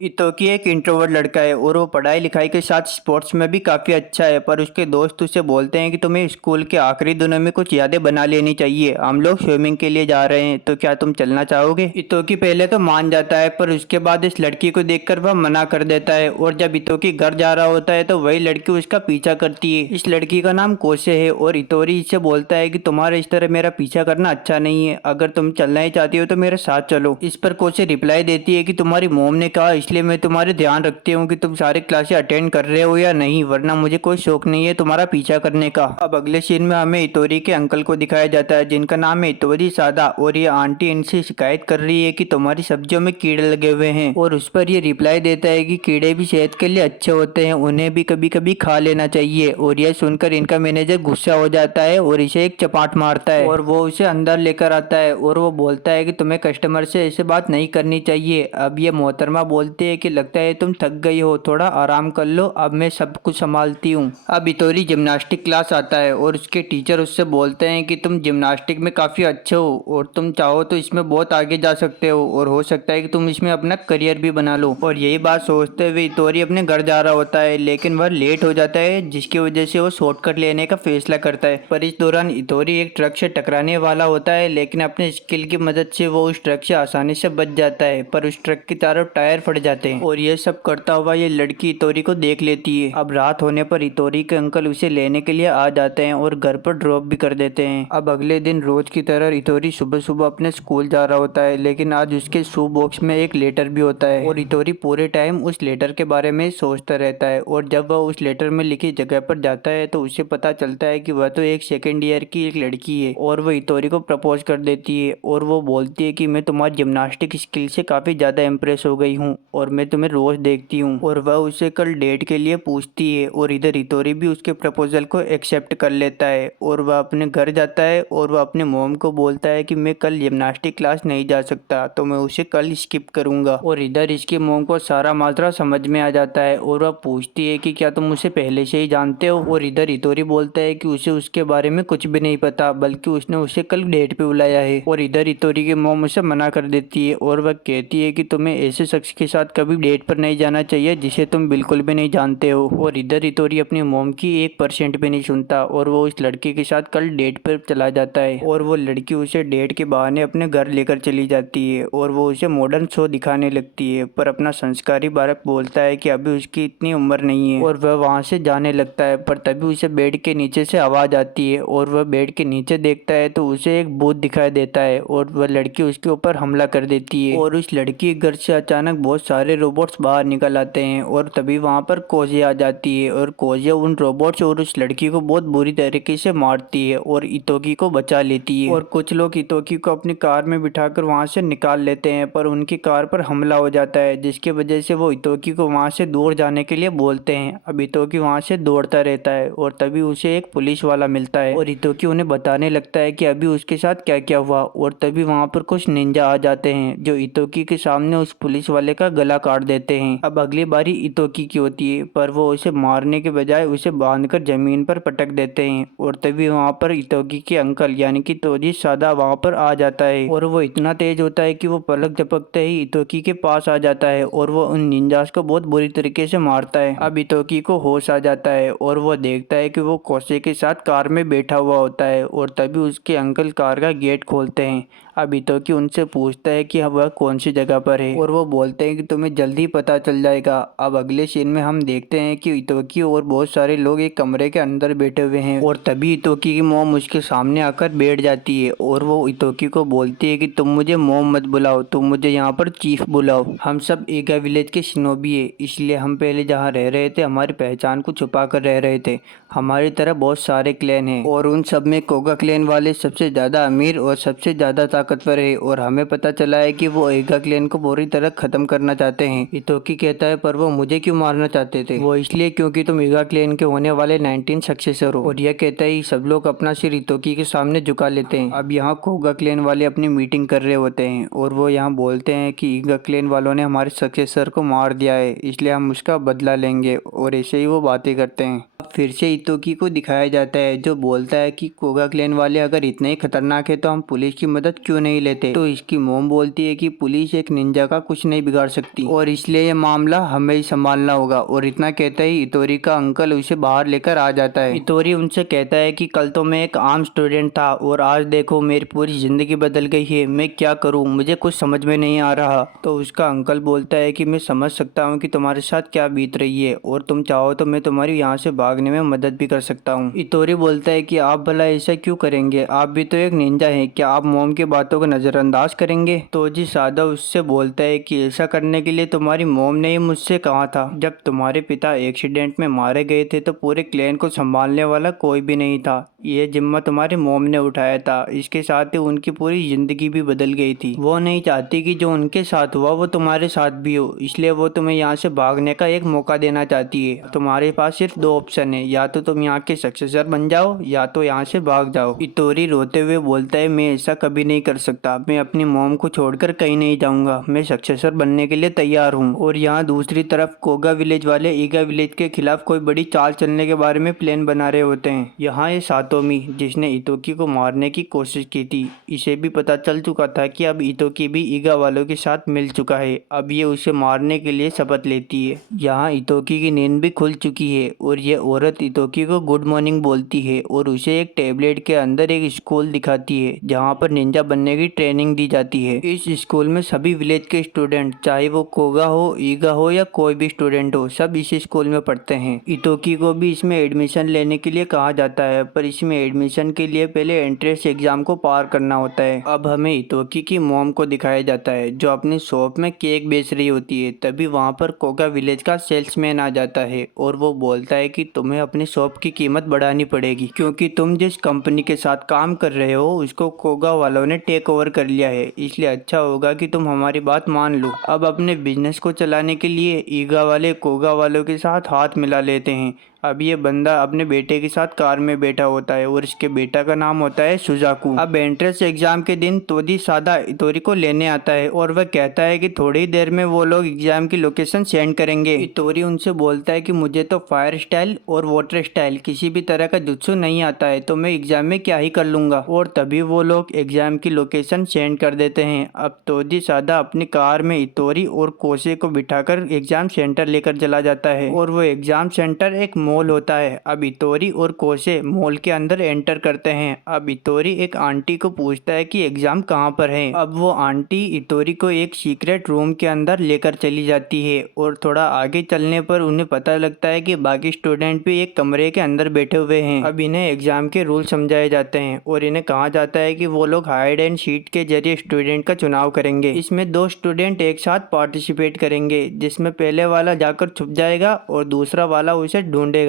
इतोकी एक इंट्रोवर्ट लड़का है और वो पढ़ाई लिखाई के साथ स्पोर्ट्स में भी काफ़ी अच्छा है। पर उसके दोस्त उसे बोलते हैं कि तुम्हें स्कूल के आखिरी दिनों में कुछ यादें बना लेनी चाहिए, हम लोग स्विमिंग के लिए जा रहे हैं, तो क्या तुम चलना चाहोगे। इतोकी पहले तो मान जाता है, पर उसके बाद इस लड़की को देखकर वह मना कर देता है। और जब इतोकी घर जा रहा होता है तो वही लड़की उसका पीछा करती है। इस लड़की का नाम कोसे है और इतोरी इससे बोलता है कि तुम्हारे इस तरह मेरा पीछा करना अच्छा नहीं है, अगर तुम चलना ही चाहती हो तो मेरे साथ चलो। इस पर कोसे रिप्लाई देती है कि तुम्हारी मोम ने कहा, इसलिए मैं तुम्हारे ध्यान रखती हूँ कि तुम सारे क्लासेस अटेंड कर रहे हो या नहीं, वरना मुझे कोई शौक नहीं है तुम्हारा पीछा करने का। अब अगले सीन में हमें इतोरी के अंकल को दिखाया जाता है, जिनका नाम है इतोरी सादा। और ये आंटी इनसे शिकायत कर रही है कि तुम्हारी सब्जियों में कीड़े लगे हुए हैं। और उस पर ये रिप्लाई देता है कि कीड़े भी सेहत के लिए अच्छे होते हैं, उन्हें भी कभी कभी खा लेना चाहिए। और यह सुनकर इनका मैनेजर गुस्सा हो जाता है और इसे एक चपाट मारता है और वो उसे अंदर लेकर आता है। और वो बोलता है कि तुम्हें कस्टमर से ऐसे बात नहीं करनी चाहिए। अब ये मोहतरमा बोलती है कि लगता है तुम थक गई हो, थोड़ा आराम कर लो, अब मैं सब कुछ संभालती हूँ। अब इतोरी जिम्नास्टिक क्लास आता है और उसके टीचर उससे बोलते हैं कि तुम जिम्नास्टिक में काफ़ी अच्छे हो और तुम चाहो तो इसमें बहुत आगे जा सकते हो और हो सकता है कि तुम इसमें अपना करियर भी बना लो। और यही बात सोचते हुए इतोरी अपने घर जा रहा होता है, लेकिन वह लेट हो जाता है, जिसकी वजह से वो शॉर्टकट लेने का फैसला करता है। पर इस दौरान इतोरी एक ट्रक से टकराने वाला होता है, लेकिन अपने स्किल की मदद से वो उस ट्रक से आसानी से बच जाता है। पर उस ट्रक के चारों टायर फट जाते हैं और ये सब करता हुआ ये लड़की इतोरी को देख लेती है। अब रात होने पर इतोरी के अंकल उसे लेने के लिए आ जाते हैं और घर पर ड्रॉप भी कर देते हैं। अब अगले दिन रोज की तरह इतोरी सुबह सुबह अपने स्कूल जा रहा होता है, लेकिन आज उसके शू बॉक्स में एक लेटर भी होता है और इतोरी पूरे टाइम उस लेटर के बारे में सोचता रहता है। और जब वह उस लेटर में लिखी जगह पर जाता है तो उसे पता चलता है कि वह तो एक सेकेंड ईयर की एक लड़की है और वह इतोरी को प्रपोज कर देती है। और वो बोलती है कि मैं तुम्हारी जिम्नास्टिक स्किल से काफ़ी ज़्यादा इम्प्रेस हो गई हूँ और मैं तुम्हें रोज़ देखती हूँ। और वह उसे कल डेट के लिए पूछती है और इधर इतोरी भी उसके प्रपोजल को एक्सेप्ट कर लेता है और वह अपने घर जाता है और वह अपने मोम को बोलता है कि मैं कल जिम्नास्टिक क्लास नहीं जा सकता, तो मैं उसे कल स्किप करूँगा। और इधर इसकी मोम को सारा माजरा समझ में आ जाता है और वह पूछती है कि क्या तुम उसे पहले से ही जानते हो। और इधर इतोरी बोलता है कि उसे उसके बारे में कुछ भी नहीं पता, बल्कि उसने उसे कल डेट पे बुलाया है। और इधर इतोरी की मोम उसे मना कर देती है और वह कहती है कि तुम्हें ऐसे शख्स के साथ कभी डेट पर नहीं जाना चाहिए जिसे तुम बिल्कुल भी नहीं जानते हो। और इधर इतोरी अपनी मोम की 1% भी नहीं सुनता और वो उस लड़के के साथ कल डेट पर चला जाता है। और वो लड़की उसे डेट के बहाने अपने घर लेकर चली जाती है और वो उसे मॉडर्न शो दिखाने लगती है। पर अपना संस्कारी बालक बोलता है कि अभी उसकी इतनी उम्र नहीं है और वह वहाँ से जाने लगता है। पर तभी उसे बेड के नीचे से आवाज़ आती है और वह बेड के नीचे देखता है तो उसे एक भूत दिखाई देता है और वह लड़की उसके ऊपर हमला कर देती है। और उस लड़की के घर से अचानक बहुत सारे रोबोट्स बाहर निकल आते हैं और तभी वहाँ पर कोजे आ जाती है और कोजे उन रोबोट्स और उस लड़की को बहुत बुरी तरीके से मारती है और इतोकी को बचा लेती है। और कुछ लोग इतोकी को अपनी कार में बिठाकर वहाँ से निकाल लेते हैं, पर उनकी कार पर हमला हो जाता है, जिसकी वजह से वो इतोकी को वहाँ से दूर जाने के लिए बोलते हैं। अब इतोकी वहाँ से दौड़ता रहता है और तभी उसे एक पुलिस वाला मिलता है और इतोकी उन्हें बताने लगता है कि अभी उसके साथ क्या क्या हुआ। और तभी वहाँ पर कुछ निंजा आ जाते हैं जो इतोकी के सामने उस पुलिस वाले का गला काट देते हैं। अब अगली बारी इतोकी की होती है, पर वो उसे मारने के बजाय उसे बांधकर जमीन पर पटक देते हैं। और तभी वहाँ पर इतोकी के अंकल यानी कि तोजी सादा वहाँ पर आ जाता है और वो इतना तेज होता है कि वो पलक झपकते ही इतोकी के पास आ जाता है और वो उन निंजास को बहुत बुरी तरीके से मारता है। अब इतोकी को होश आ जाता है और वो देखता है कि वो कोसे के साथ कार में बैठा हुआ होता है और तभी उसके अंकल कार का गेट खोलते हैं। अब इतोकी उनसे पूछता है कि वह कौन सी जगह पर है और वो बोलते हैं कि तुम्हें जल्दी पता चल जाएगा। अब अगले सीन में हम देखते हैं कि इतोकी और बहुत सारे लोग एक कमरे के अंदर बैठे हुए हैं और तभी इतोकी की मोम उसके सामने आकर बैठ जाती है और वो इतोकी को बोलती है कि तुम मुझे मोम मत बुलाओ, तुम मुझे यहाँ पर चीफ बुलाओ। हम सब एगा विलेज के शिनोबी है, इसलिए हम पहले जहाँ रह रहे थे हमारी पहचान को छुपा कर रह रहे थे। हमारी तरह बहुत सारे क्लैन हैं और उन सब में कोगा क्लैन वाले सबसे ज़्यादा अमीर और सबसे ज़्यादा ताकतवर है और हमें पता चला है कि वो एगा क्लैन को पूरी तरह ख़त्म करना चाहते हैं। इतोकी कहता है पर वो मुझे क्यों मारना चाहते थे। वो इसलिए क्योंकि तुम एगा क्लैन के होने वाले 19 सक्सेसर हो। और यह कहता ही सब लोग अपना सिर इतोकी के सामने झुका लेते हैं। अब यहाँ कोगा क्लैन वाले अपनी मीटिंग कर रहे होते हैं और वो यहाँ बोलते हैं कि ईगा क्लैन वालों ने हमारे सक्सेसर को मार दिया है, इसलिए हम उसका बदला लेंगे। और ऐसे ही वो बातें करते हैं। फिर से इतोकी को दिखाया जाता है जो बोलता है कि कोगा क्लैन वाले अगर इतने ही खतरनाक है तो हम पुलिस की मदद क्यों क्यों नहीं लेते। तो इसकी मोम बोलती है कि पुलिस एक निंजा का कुछ नहीं बिगाड़ सकती और इसलिए ये मामला हमें ही संभालना होगा। और इतना कहते ही इतोरी का अंकल उसे बाहर लेकर आ जाता है। इतोरी उनसे कहता है कि कल तो मैं एक आम स्टूडेंट था और आज देखो मेरी पूरी जिंदगी बदल गई है, मैं क्या करूं, मुझे कुछ समझ में नहीं आ रहा। तो उसका अंकल बोलता है कि मैं समझ सकता हूं कि तुम्हारे साथ क्या बीत रही है और तुम चाहो तो मैं तुम्हारी यहाँ से भागने में मदद भी कर सकता हूँ। इतोरी बोलता है कि आप भला ऐसा क्यों करेंगे, आप भी तो एक निंजा हैं, क्या आप मोम की बातों को नजरअंदाज करेंगे। तोजी सादा उससे बोलता है कि ऐसा करने के लिए तुम्हारी मोम ने ही मुझसे कहा था। जब तुम्हारे पिता एक्सीडेंट में मारे गए थे तो पूरे क्लैन को संभालने वाला कोई भी नहीं था, ये जिम्मा तुम्हारी मोम ने उठाया था। इसके साथ ही उनकी पूरी जिंदगी भी बदल गई थी। वो नहीं चाहती कि जो उनके साथ हुआ वो तुम्हारे साथ भी हो, इसलिए वो तुम्हें यहाँ से भागने का एक मौका देना चाहती है। तुम्हारे पास सिर्फ दो ऑप्शन है, या तो तुम यहाँ के सक्सेसर बन जाओ या तो यहाँ से भाग जाओ। इतोरी रोते हुए बोलता है मैं ऐसा कभी नहीं कर सकता, मैं अपनी मोम को छोड़कर कहीं नहीं जाऊंगा, मैं सक्सेसर बनने के लिए तैयार हूँ। और यहाँ दूसरी तरफ कोगा विलेज वाले ईगा विलेज के खिलाफ कोई बड़ी चाल चलने के बारे में प्लान बना रहे होते हैं। यहाँ ये सातोमी जिसने इतोकी को मारने की कोशिश की थी, इसे भी पता चल चुका था कि अब इतोकी भी ईगा वालों के साथ मिल चुका है। अब ये उसे मारने के लिए शपथ लेती है। यहाँ इतोकी की नींद भी खुल चुकी है और ये औरत इतोकी को गुड मॉर्निंग बोलती है और उसे एक टेबलेट के अंदर एक स्कूल दिखाती है जहाँ पर निंजा बनने की ट्रेनिंग दी जाती है। इस स्कूल में सभी विलेज के स्टूडेंट, चाहे वो कोगा हो, ईगा हो या कोई भी स्टूडेंट हो, सब इस स्कूल में पढ़ते हैं। इतोकी को भी इसमें एडमिशन लेने के लिए कहा जाता है, पर इसमें एडमिशन के लिए पहले एंट्रेंस एग्जाम को पार करना होता है। अब हमें इतोकी की मॉम को दिखाया जाता है जो अपनी शॉप में केक बेच रही होती है। तभी वहाँ पर कोगा विलेज का सेल्समैन आ जाता है और वो बोलता है कि तुम्हें अपनी शॉप की कीमत बढ़ानी पड़ेगी क्योंकि तुम जिस कंपनी के साथ काम कर रहे हो उसको कोगा वालों ने टेक ओवर कर लिया है, इसलिए अच्छा होगा कि तुम हमारी बात मान लो। अब अपने बिजनेस को चलाने के लिए ईगा वाले कोगा वालों के साथ हाथ मिला लेते हैं। अब ये बंदा अपने बेटे के साथ कार में बैठा होता है और इसके बेटा का नाम होता है सुजाकू। अब एंट्रेंस एग्जाम के दिन तोजी सादा इतोरी को लेने आता है और वह कहता है कि थोड़ी देर में वो लोग एग्जाम की लोकेशन सेंड करेंगे। इतोरी उनसे बोलता है कि मुझे तो फायर स्टाइल और वाटर स्टाइल किसी भी तरह का जुत्सु नहीं आता है, तो मैं एग्जाम में क्या ही कर लूंगा। और तभी वो लोग एग्जाम की लोकेशन सेंड कर देते हैं। अब तोजी सादा अपनी कार में इतोरी और कोसे को बिठाकर एग्जाम सेंटर लेकर चला जाता है और वो एग्जाम सेंटर एक मॉल होता है। अब इतोरी और कोसे मॉल के अंदर एंटर करते हैं। अब इतोरी एक आंटी को पूछता है कि एग्जाम कहाँ पर है। अब वो आंटी इतोरी को एक सीक्रेट रूम के अंदर लेकर चली जाती है और थोड़ा आगे चलने पर उन्हें पता लगता है कि बाकी स्टूडेंट भी एक कमरे के अंदर बैठे हुए हैं। अब इन्हें एग्जाम के रूल समझाए जाते हैं और इन्हें कहा जाता है कि वो लोग हाइड एंड सीट के जरिए स्टूडेंट का चुनाव करेंगे। इसमें दो स्टूडेंट एक साथ पार्टिसिपेट करेंगे, जिसमें पहले वाला जाकर छुप जाएगा और दूसरा वाला उसे ढूंढेगा।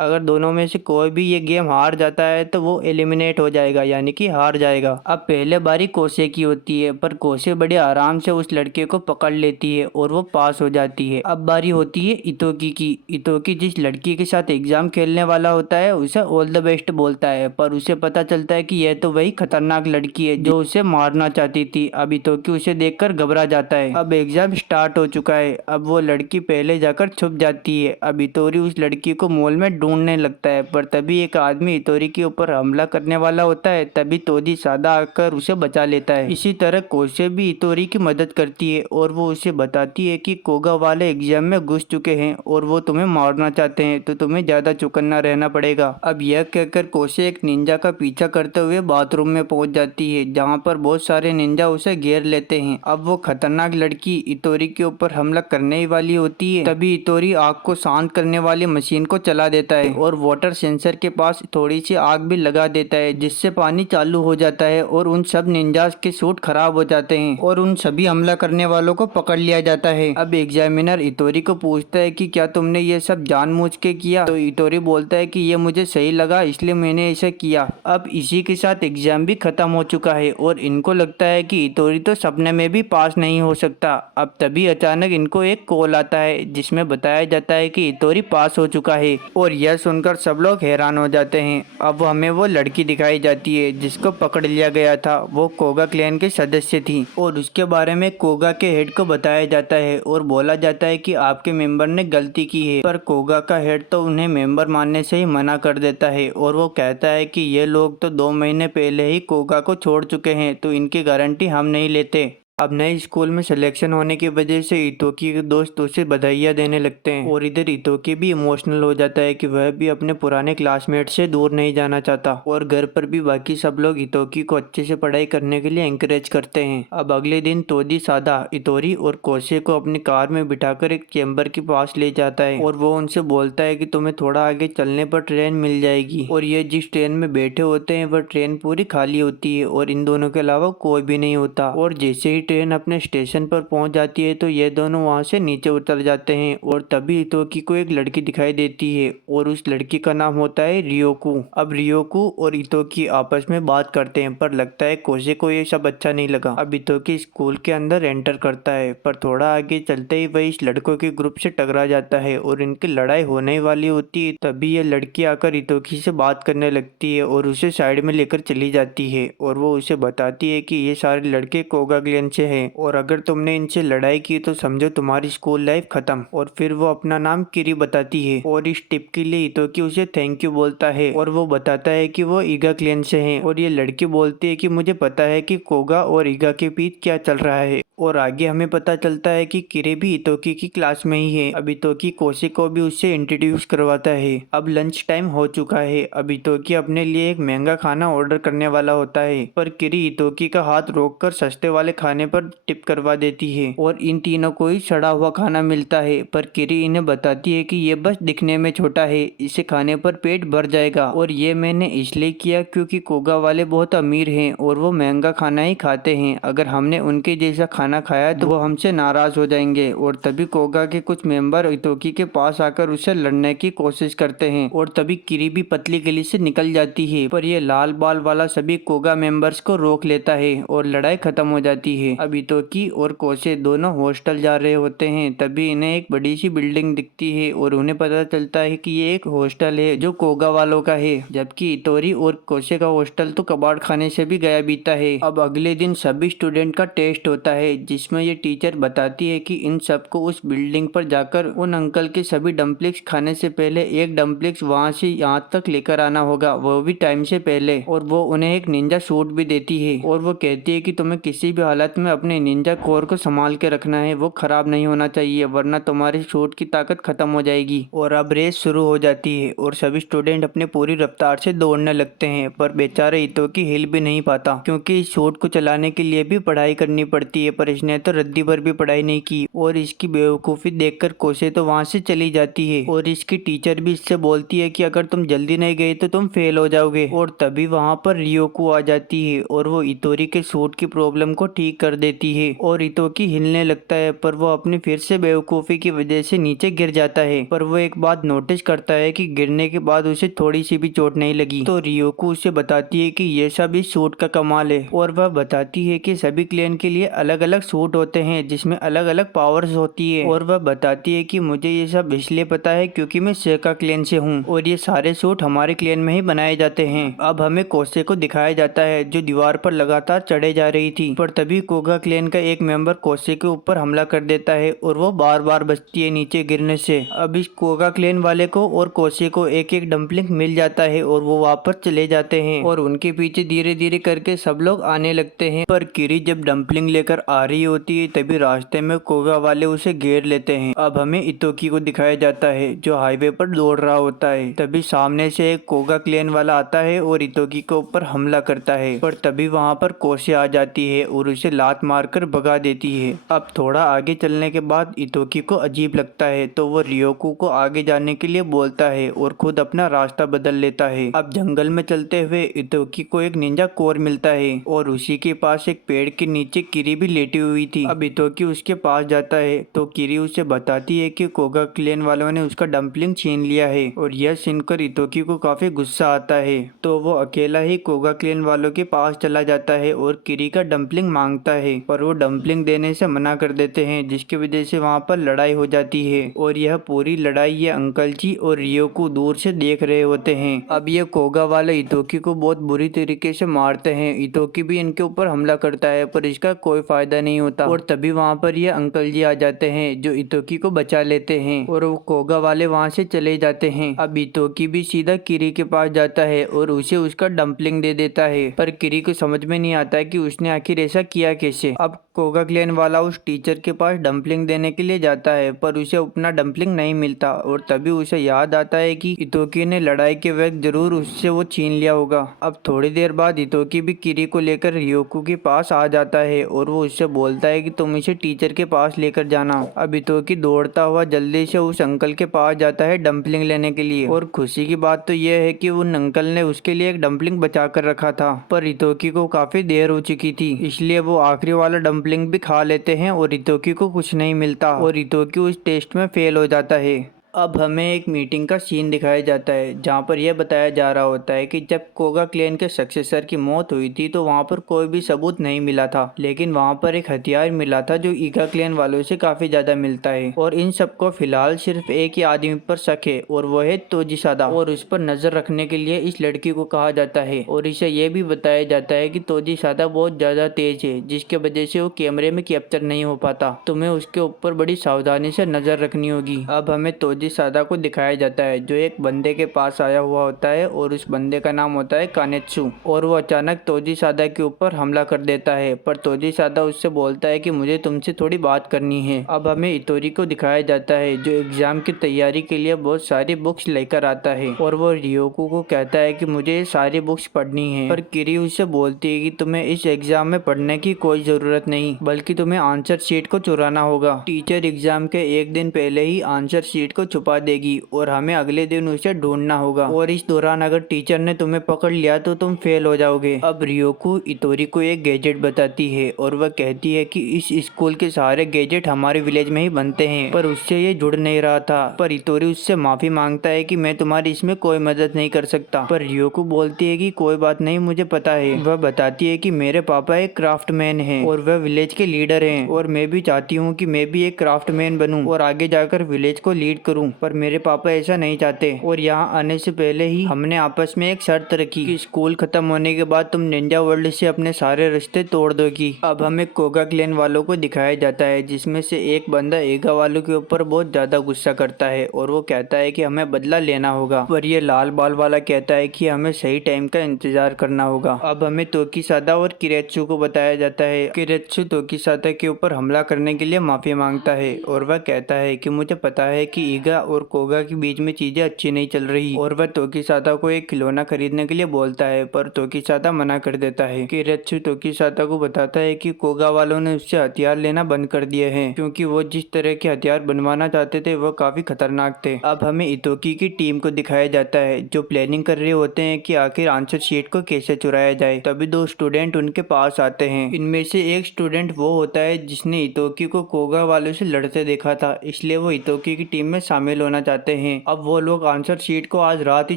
अगर दोनों में से कोई भी ये गेम हार जाता है तो वो एलिमिनेट हो जाएगा, यानी कि हार जाएगा। अब पहले बारी कोसे की होती है, पर कोसे बड़े आराम से उस लड़के को पकड़ लेती है और वो पास हो जाती है। अब बारी होती है इतोकी की। इतोकी जिस लड़की के साथ एग्जाम खेलने वाला होता है उसे ऑल द बेस्ट बोलता है, पर उसे पता चलता है कि यह तो वही खतरनाक लड़की है जो उसे मारना चाहती थी। अब इतोकी उसे देखकर घबरा जाता है। अब एग्जाम स्टार्ट हो चुका है। अब वो लड़की पहले जाकर छुप जाती है। अब इतोरी उस लड़की को मॉल में ढूंढने लगता है, पर तभी एक आदमी इतोरी के ऊपर हमला करने वाला होता है। तभी तोजी सादा आकर उसे बचा लेता है। इसी तरह कोसे भी इतोरी की मदद करती है और वो उसे बताती है कि कोगा वाले एग्जाम में घुस चुके हैं और वो तुम्हें मारना चाहते हैं, तो तुम्हें ज्यादा चौकन्ना रहना पड़ेगा। अब यह कहकर कोसे एक निंजा का पीछा करते हुए बाथरूम में पहुंच जाती है जहाँ पर बहुत सारे निंजा उसे घेर लेते हैं। अब वो खतरनाक लड़की इतोरी के ऊपर हमला करने ही वाली होती है। तभी इतोरी आग को शांत करने वाली मशीन को चला देता है और वाटर सेंसर के पास थोड़ी सी आग भी लगा देता है, जिससे पानी चालू हो जाता है और उन सब निंजास के सूट खराब हो जाते हैं और उन सभी हमला करने वालों को पकड़ लिया जाता है। अब एग्जामिनर इतोरी को पूछता है कि क्या तुमने ये सब जानबूझ के किया। तो इतोरी बोलता है कि ये मुझे सही लगा इसलिए मैंने ऐसा किया। अब इसी के साथ एग्जाम भी खत्म हो चुका है और इनको लगता है कि इतोरी तो सपने में भी पास नहीं हो सकता। अब तभी अचानक इनको एक कॉल आता है जिसमें बताया जाता है कि इतोरी पास हो चुका है और यह सुनकर सब लोग हैरान हो जाते हैं। अब हमें वो लड़की दिखाई जाती है जिसको पकड़ लिया गया था। वो कोगा क्लैन के सदस्य थी और उसके बारे में कोगा के हेड को बताया जाता है और बोला जाता है कि आपके मेंबर ने गलती की है। पर कोगा का हेड तो उन्हें मेंबर मानने से ही मना कर देता है और वो कहता है कि ये लोग तो 2 महीने पहले ही कोगा को छोड़ चुके हैं, तो इनकी गारंटी हम नहीं लेते। अब नए स्कूल में सिलेक्शन होने की वजह से इतोकी के दोस्त उसे बधाइयाँ देने लगते हैं और इधर इतोकी भी इमोशनल हो जाता है कि वह भी अपने पुराने क्लासमेट से दूर नहीं जाना चाहता। और घर पर भी बाकी सब लोग इतोकी को अच्छे से पढ़ाई करने के लिए एंकरेज करते हैं। अब अगले दिन तोदी सादा इतोरी और कोसे को अपनी कार में बिठाकर एक चैम्बर के पास ले जाता है और वो उनसे बोलता है कि तुम्हें थोड़ा आगे चलने पर ट्रेन मिल जाएगी। और ये जिस ट्रेन में बैठे होते हैं वह ट्रेन पूरी खाली होती है और इन दोनों के अलावा कोई भी नहीं होता। और जैसे ही ट्रेन अपने स्टेशन पर पहुंच जाती है तो ये दोनों वहां से नीचे उतर जाते हैं और तभी इतोकी को एक लड़की दिखाई देती है और उस लड़की का नाम होता है रियोकू। अब रियोकू और इतोकी आपस में बात करते हैं पर लगता है कोसे को ये सब अच्छा नहीं लगा। अब इतोकी स्कूल के अंदर एंटर करता है पर थोड़ा आगे चलते ही वह इस लड़कों के ग्रुप से टकरा जाता है और इनकी लड़ाई होने वाली होती है। तभी ये लड़की आकर इतोकी से बात करने लगती है और उसे साइड में लेकर चली जाती है और वो उसे बताती है कि ये सारे लड़के कोगा क्लैन से हैं और अगर तुमने इनसे लड़ाई की तो समझो तुम्हारी स्कूल लाइफ खत्म। और फिर वो अपना नाम किरी बताती है और इस टिप के लिए इतोकी उसे थैंक यू बोलता है और वो बताता है कि वो ईगा क्लैन से हैं। और ये लड़की बोलती है कि मुझे पता है कि कोगा और ईगा के बीच क्या चल रहा है। और आगे हमें पता चलता है कि किरे भी इतोकी की क्लास में ही है। अब इतोकी कोसे को भी उससे इंट्रोड्यूस करवाता है। अब लंच टाइम हो चुका है। अब इतोकी अपने लिए एक महंगा खाना ऑर्डर करने वाला होता है पर किरी इतोकी का हाथ रोककर सस्ते वाले खाने पर टिप करवा देती है और इन तीनों को ही सड़ा हुआ खाना मिलता है। पर किरी इन्हें बताती है कि ये बस दिखने में छोटा है, इसे खाने पर पेट भर जाएगा और ये मैंने इसलिए किया क्योंकि कोगा वाले बहुत अमीर हैं और वो महंगा खाना ही खाते हैं। अगर हमने उनके जैसा खाना खाया तो वो हमसे नाराज हो जाएंगे। और तभी कोगा के कुछ मेंबर इतोकी के पास आकर उससे लड़ने की कोशिश करते हैं और तभी किरी भी पतली गली से निकल जाती है पर ये लाल बाल वाला सभी कोगा मेंबर्स को रोक लेता है और लड़ाई खत्म हो जाती है। अब इतोकी और कोसे दोनों हॉस्टल जा रहे होते हैं तभी इन्हें एक बड़ी सी बिल्डिंग दिखती है और उन्हें पता चलता है कि ये एक हॉस्टल है जो कोगा वालों का है, जबकि इतोरी और कोसे का हॉस्टल तो कबाड़ खाने से भी गया बीता है। अब अगले दिन सभी स्टूडेंट का टेस्ट होता है जिसमें ये टीचर बताती है कि इन सबको उस बिल्डिंग पर जाकर उन अंकल के सभी डम्पलिंग्स खाने से पहले एक डम्पलिंग्स वहां से यहाँ तक लेकर आना होगा, वो भी टाइम से पहले। और वो उन्हें एक निंजा सूट भी देती है और वो कहती है कि तुम्हें किसी भी हालत में अपने निंजा कोर को संभाल के रखना है, वो खराब नहीं होना चाहिए वरना तुम्हारे सूट की ताकत खत्म हो जाएगी। और अब रेस शुरू हो जाती है और सभी स्टूडेंट अपने पूरी रफ्तार से दौड़ने लगते हैं पर बेचारे इतोकी हिल भी नहीं पाता क्योंकि इस सूट को चलाने के लिए भी पढ़ाई करनी पड़ती है पर इसने तो रद्दी भर भी पढ़ाई नहीं की। और इसकी बेवकूफ़ी देखकर कोसे तो वहां से चली जाती है और इसकी टीचर भी इससे बोलती है कि अगर तुम जल्दी नहीं गए तो तुम फेल हो जाओगे। और तभी वहां पर रियोको आ जाती है और वो इतोरी के सूट की प्रॉब्लम को ठीक कर देती है और इतोकी हिलने लगता है पर वो अपनी फिर से बेवकूफ़ी की वजह से नीचे गिर जाता है। पर वो एक बात नोटिस करता है कि गिरने के बाद उसे थोड़ी सी भी चोट नहीं लगी। तो रियोको उसे बताती है कि ये सब इस सूट का कमाल है और वह बताती है कि सभी क्लैन के लिए अलग अलग सूट होते हैं जिसमें अलग अलग पावर्स होती है। और वह बताती है कि मुझे ये सब इसलिए पता है क्योंकि मैं शेका क्लैन से हूँ और ये सारे सूट हमारे क्लैन में ही बनाए जाते हैं। अब हमें कोसे को दिखाया जाता है जो दीवार पर लगातार चढ़े जा रही थी पर तभी कोगा क्लैन का एक मेंबर कोसे के ऊपर हमला कर देता है और वो बार बार बचती है नीचे गिरने से। अब इस कोगा क्लैन वाले को और कोसे को एक एक डम्पलिंग मिल जाता है और वो वापस चले जाते हैं और उनके पीछे धीरे धीरे करके सब लोग आने लगते हैं। पर किरी जब डम्पलिंग लेकर आ रही होती है तभी रास्ते में कोगा वाले उसे घेर लेते हैं। अब हमें इतोकी को दिखाया जाता है जो हाईवे पर दौड़ रहा होता है। तभी सामने से एक कोगा क्लैन वाला आता है और इतोकी के ऊपर हमला करता है पर तभी वहां पर कोसे आ जाती है और उसे लात मारकर भगा देती है। अब थोड़ा आगे चलने के बाद इतोकी को अजीब लगता है तो वो रियोको को आगे जाने के लिए बोलता है और खुद अपना रास्ता बदल लेता है। अब जंगल में चलते हुए इतोकी को एक निंजा कोर मिलता है और उसी के पास एक पेड़ के नीचे किरी भी लेटी हुई थी। अब इतोकी उसके पास जाता है तो किरी उसे बताती है कि कोगा क्लैन वालों ने उसका डम्पलिंग छीन लिया है और यह सुनकर इतोकी को काफी गुस्सा आता है तो वो अकेला ही कोगा क्लैन वालों के पास चला जाता है और किरी का डम्पलिंग मांगता है, पर वो डम्पलिंग देने से मना कर देते हैं, जिसकी वजह से वहाँ पर लड़ाई हो जाती है। और यह पूरी लड़ाई ये अंकल जी और रियोकू दूर से देख रहे होते हैं। अब ये कोगा वाले इतोकी को बहुत बुरी तरीके से मारते हैं। इतोकी भी इनके ऊपर हमला करता है, पर इसका कोई फायदा नहीं होता। और तभी वहाँ पर ये अंकल जी आ जाते हैं, जो इतोकी को बचा लेते हैं और वो कोगा वाले वहाँ से चले जाते हैं। अब इतोकी भी सीधा किरी के पास जाता है और उसे उसका डम्पलिंग दे देता है, पर किरी को समझ में नहीं आता है कि उसने आखिर ऐसा किया कैसे। अब कोगा क्लेन वाला उस टीचर के पास डम्पलिंग देने के लिए जाता है, पर उसे अपना डम्पलिंग नहीं मिलता। और तभी उसे याद आता है कि इतोकी ने लड़ाई के वक्त जरूर उससे वो छीन लिया होगा। अब थोड़ी देर बाद इतोकी भी किरी को लेकर रियोकू के पास आ जाता है और वो उससे बोलता है कि तुम इसे टीचर के पास लेकर जाना। अब इतोकी दौड़ता हुआ जल्दी से उस अंकल के पास जाता है डम्पलिंग लेने के लिए। और खुशी की बात तो यह है कि उन अंकल ने उसके लिए एक डम्पलिंग बचा कर रखा था, पर इतोकी को काफी देर हो चुकी थी, इसलिए वो आखिरी वाला डम्पलिंग भी खा लेते हैं और इतोकी को कुछ नहीं मिलता और इतोकी उस टेस्ट में फेल हो जाता है। अब हमें एक मीटिंग का सीन दिखाया जाता है, जहाँ पर यह बताया जा रहा होता है कि जब कोगा क्लेन के सक्सेसर की मौत हुई थी तो वहाँ पर कोई भी सबूत नहीं मिला था, लेकिन वहाँ पर एक हथियार मिला था जो ईगा क्लेन वालों से काफी ज्यादा मिलता है। और इन सबको फिलहाल सिर्फ एक ही आदमी पर शक है और वो है तोजीसादा, और उस पर नजर रखने के लिए इस लड़की को कहा जाता है। और इसे ये भी बताया जाता है कि तोजीसादा बहुत ज्यादा तेज है, जिसके वजह से वो कैमरे में कैप्चर नहीं हो पाता। तुम्हें उसके ऊपर बड़ी सावधानी से नजर रखनी होगी। अब हमें तोजीसादा को दिखाया जाता है, जो एक बंदे के पास आया हुआ होता है और उस बंदे का नाम होता है कानेत्सु। और वो अचानक तोजीसादा के ऊपर हमला कर देता है, पर तोजीसादा उससे बोलता है कि मुझे तुमसे थोड़ी बात करनी है। अब हमें इतोरी को दिखाया जाता है, जो एग्जाम की तैयारी के लिए बहुत सारी बुक्स लेकर आता है और वो रियोकू को कहता है कि मुझे ये सारी बुक्स पढ़नी है। पर किरी उससे बोलती है कि तुम्हें इस एग्जाम में पढ़ने की कोई जरूरत नहीं, बल्कि तुम्हें आंसर शीट को चुराना होगा। टीचर एग्जाम के एक दिन पहले ही आंसर शीट को छुपा देगी और हमें अगले दिन उसे ढूंढना होगा, और इस दौरान अगर टीचर ने तुम्हें पकड़ लिया तो तुम फेल हो जाओगे। अब रियोकू इतोरी को एक गैजेट बताती है और वह कहती है कि इस स्कूल के सारे गैजेट हमारे विलेज में ही बनते हैं, पर उससे ये जुड़ नहीं रहा था। पर इतोरी उससे माफी मांगता है कि मैं तुम्हारी इसमें कोई मदद नहीं कर सकता, पर रियोकू बोलती है कि कोई बात नहीं, मुझे पता है। वह बताती है कि मेरे पापा एक क्राफ्टमैन हैं और वह विलेज के लीडर हैं, और मैं भी चाहती हूँ कि मैं भी एक क्राफ्टमैन बनूं और आगे जाकर विलेज को लीड करूं, पर मेरे पापा ऐसा नहीं चाहते। और यहाँ आने से पहले ही हमने आपस में एक शर्त रखी कि स्कूल खत्म होने के बाद तुम निंजा वर्ल्ड से अपने सारे रिश्ते तोड़ दोगी। अब हमें कोगा क्लेन वालों को दिखाया जाता है, जिसमें से एक बंदा ईगा वालों के ऊपर बहुत ज्यादा गुस्सा करता है और वो कहता है कि हमें बदला लेना होगा, पर ये लाल बाल वाला कहता है कि हमें सही टाइम का इंतजार करना होगा। अब हमें तोकीसादा और किरेत्सु को बताया जाता है। किरेत्सु तोकीसादा के ऊपर हमला करने के लिए माफी मांगता है और वह कहता है कि मुझे पता है कि ईगा और कोगा के बीच में चीजें अच्छी नहीं चल रही, और वह तोकीसादा को एक खिलौना खरीदने के लिए बोलता है, पर तोकीसादा मना कर देता है। किरेत्सु तोकीसादा को बताता है कि कोगा वालों ने उससे हथियार लेना बंद कर दिए हैं, क्योंकि वो जिस तरह के हथियार बनवाना चाहते थे वह काफी खतरनाक थे। अब हमें इतोकी की टीम को दिखाया जाता है, जो प्लानिंग कर रहे होते हैं कि आखिर आंसर शीट को कैसे चुराया जाए। तभी दो स्टूडेंट उनके पास आते हैं। इनमें से एक स्टूडेंट वो होता है जिसने इतोकी को कोगा वालों से लड़ते देखा था, इसलिए वो इतोकी की टीम में शामिल होना चाहते हैं। अब वो लोग आंसर शीट को आज रात ही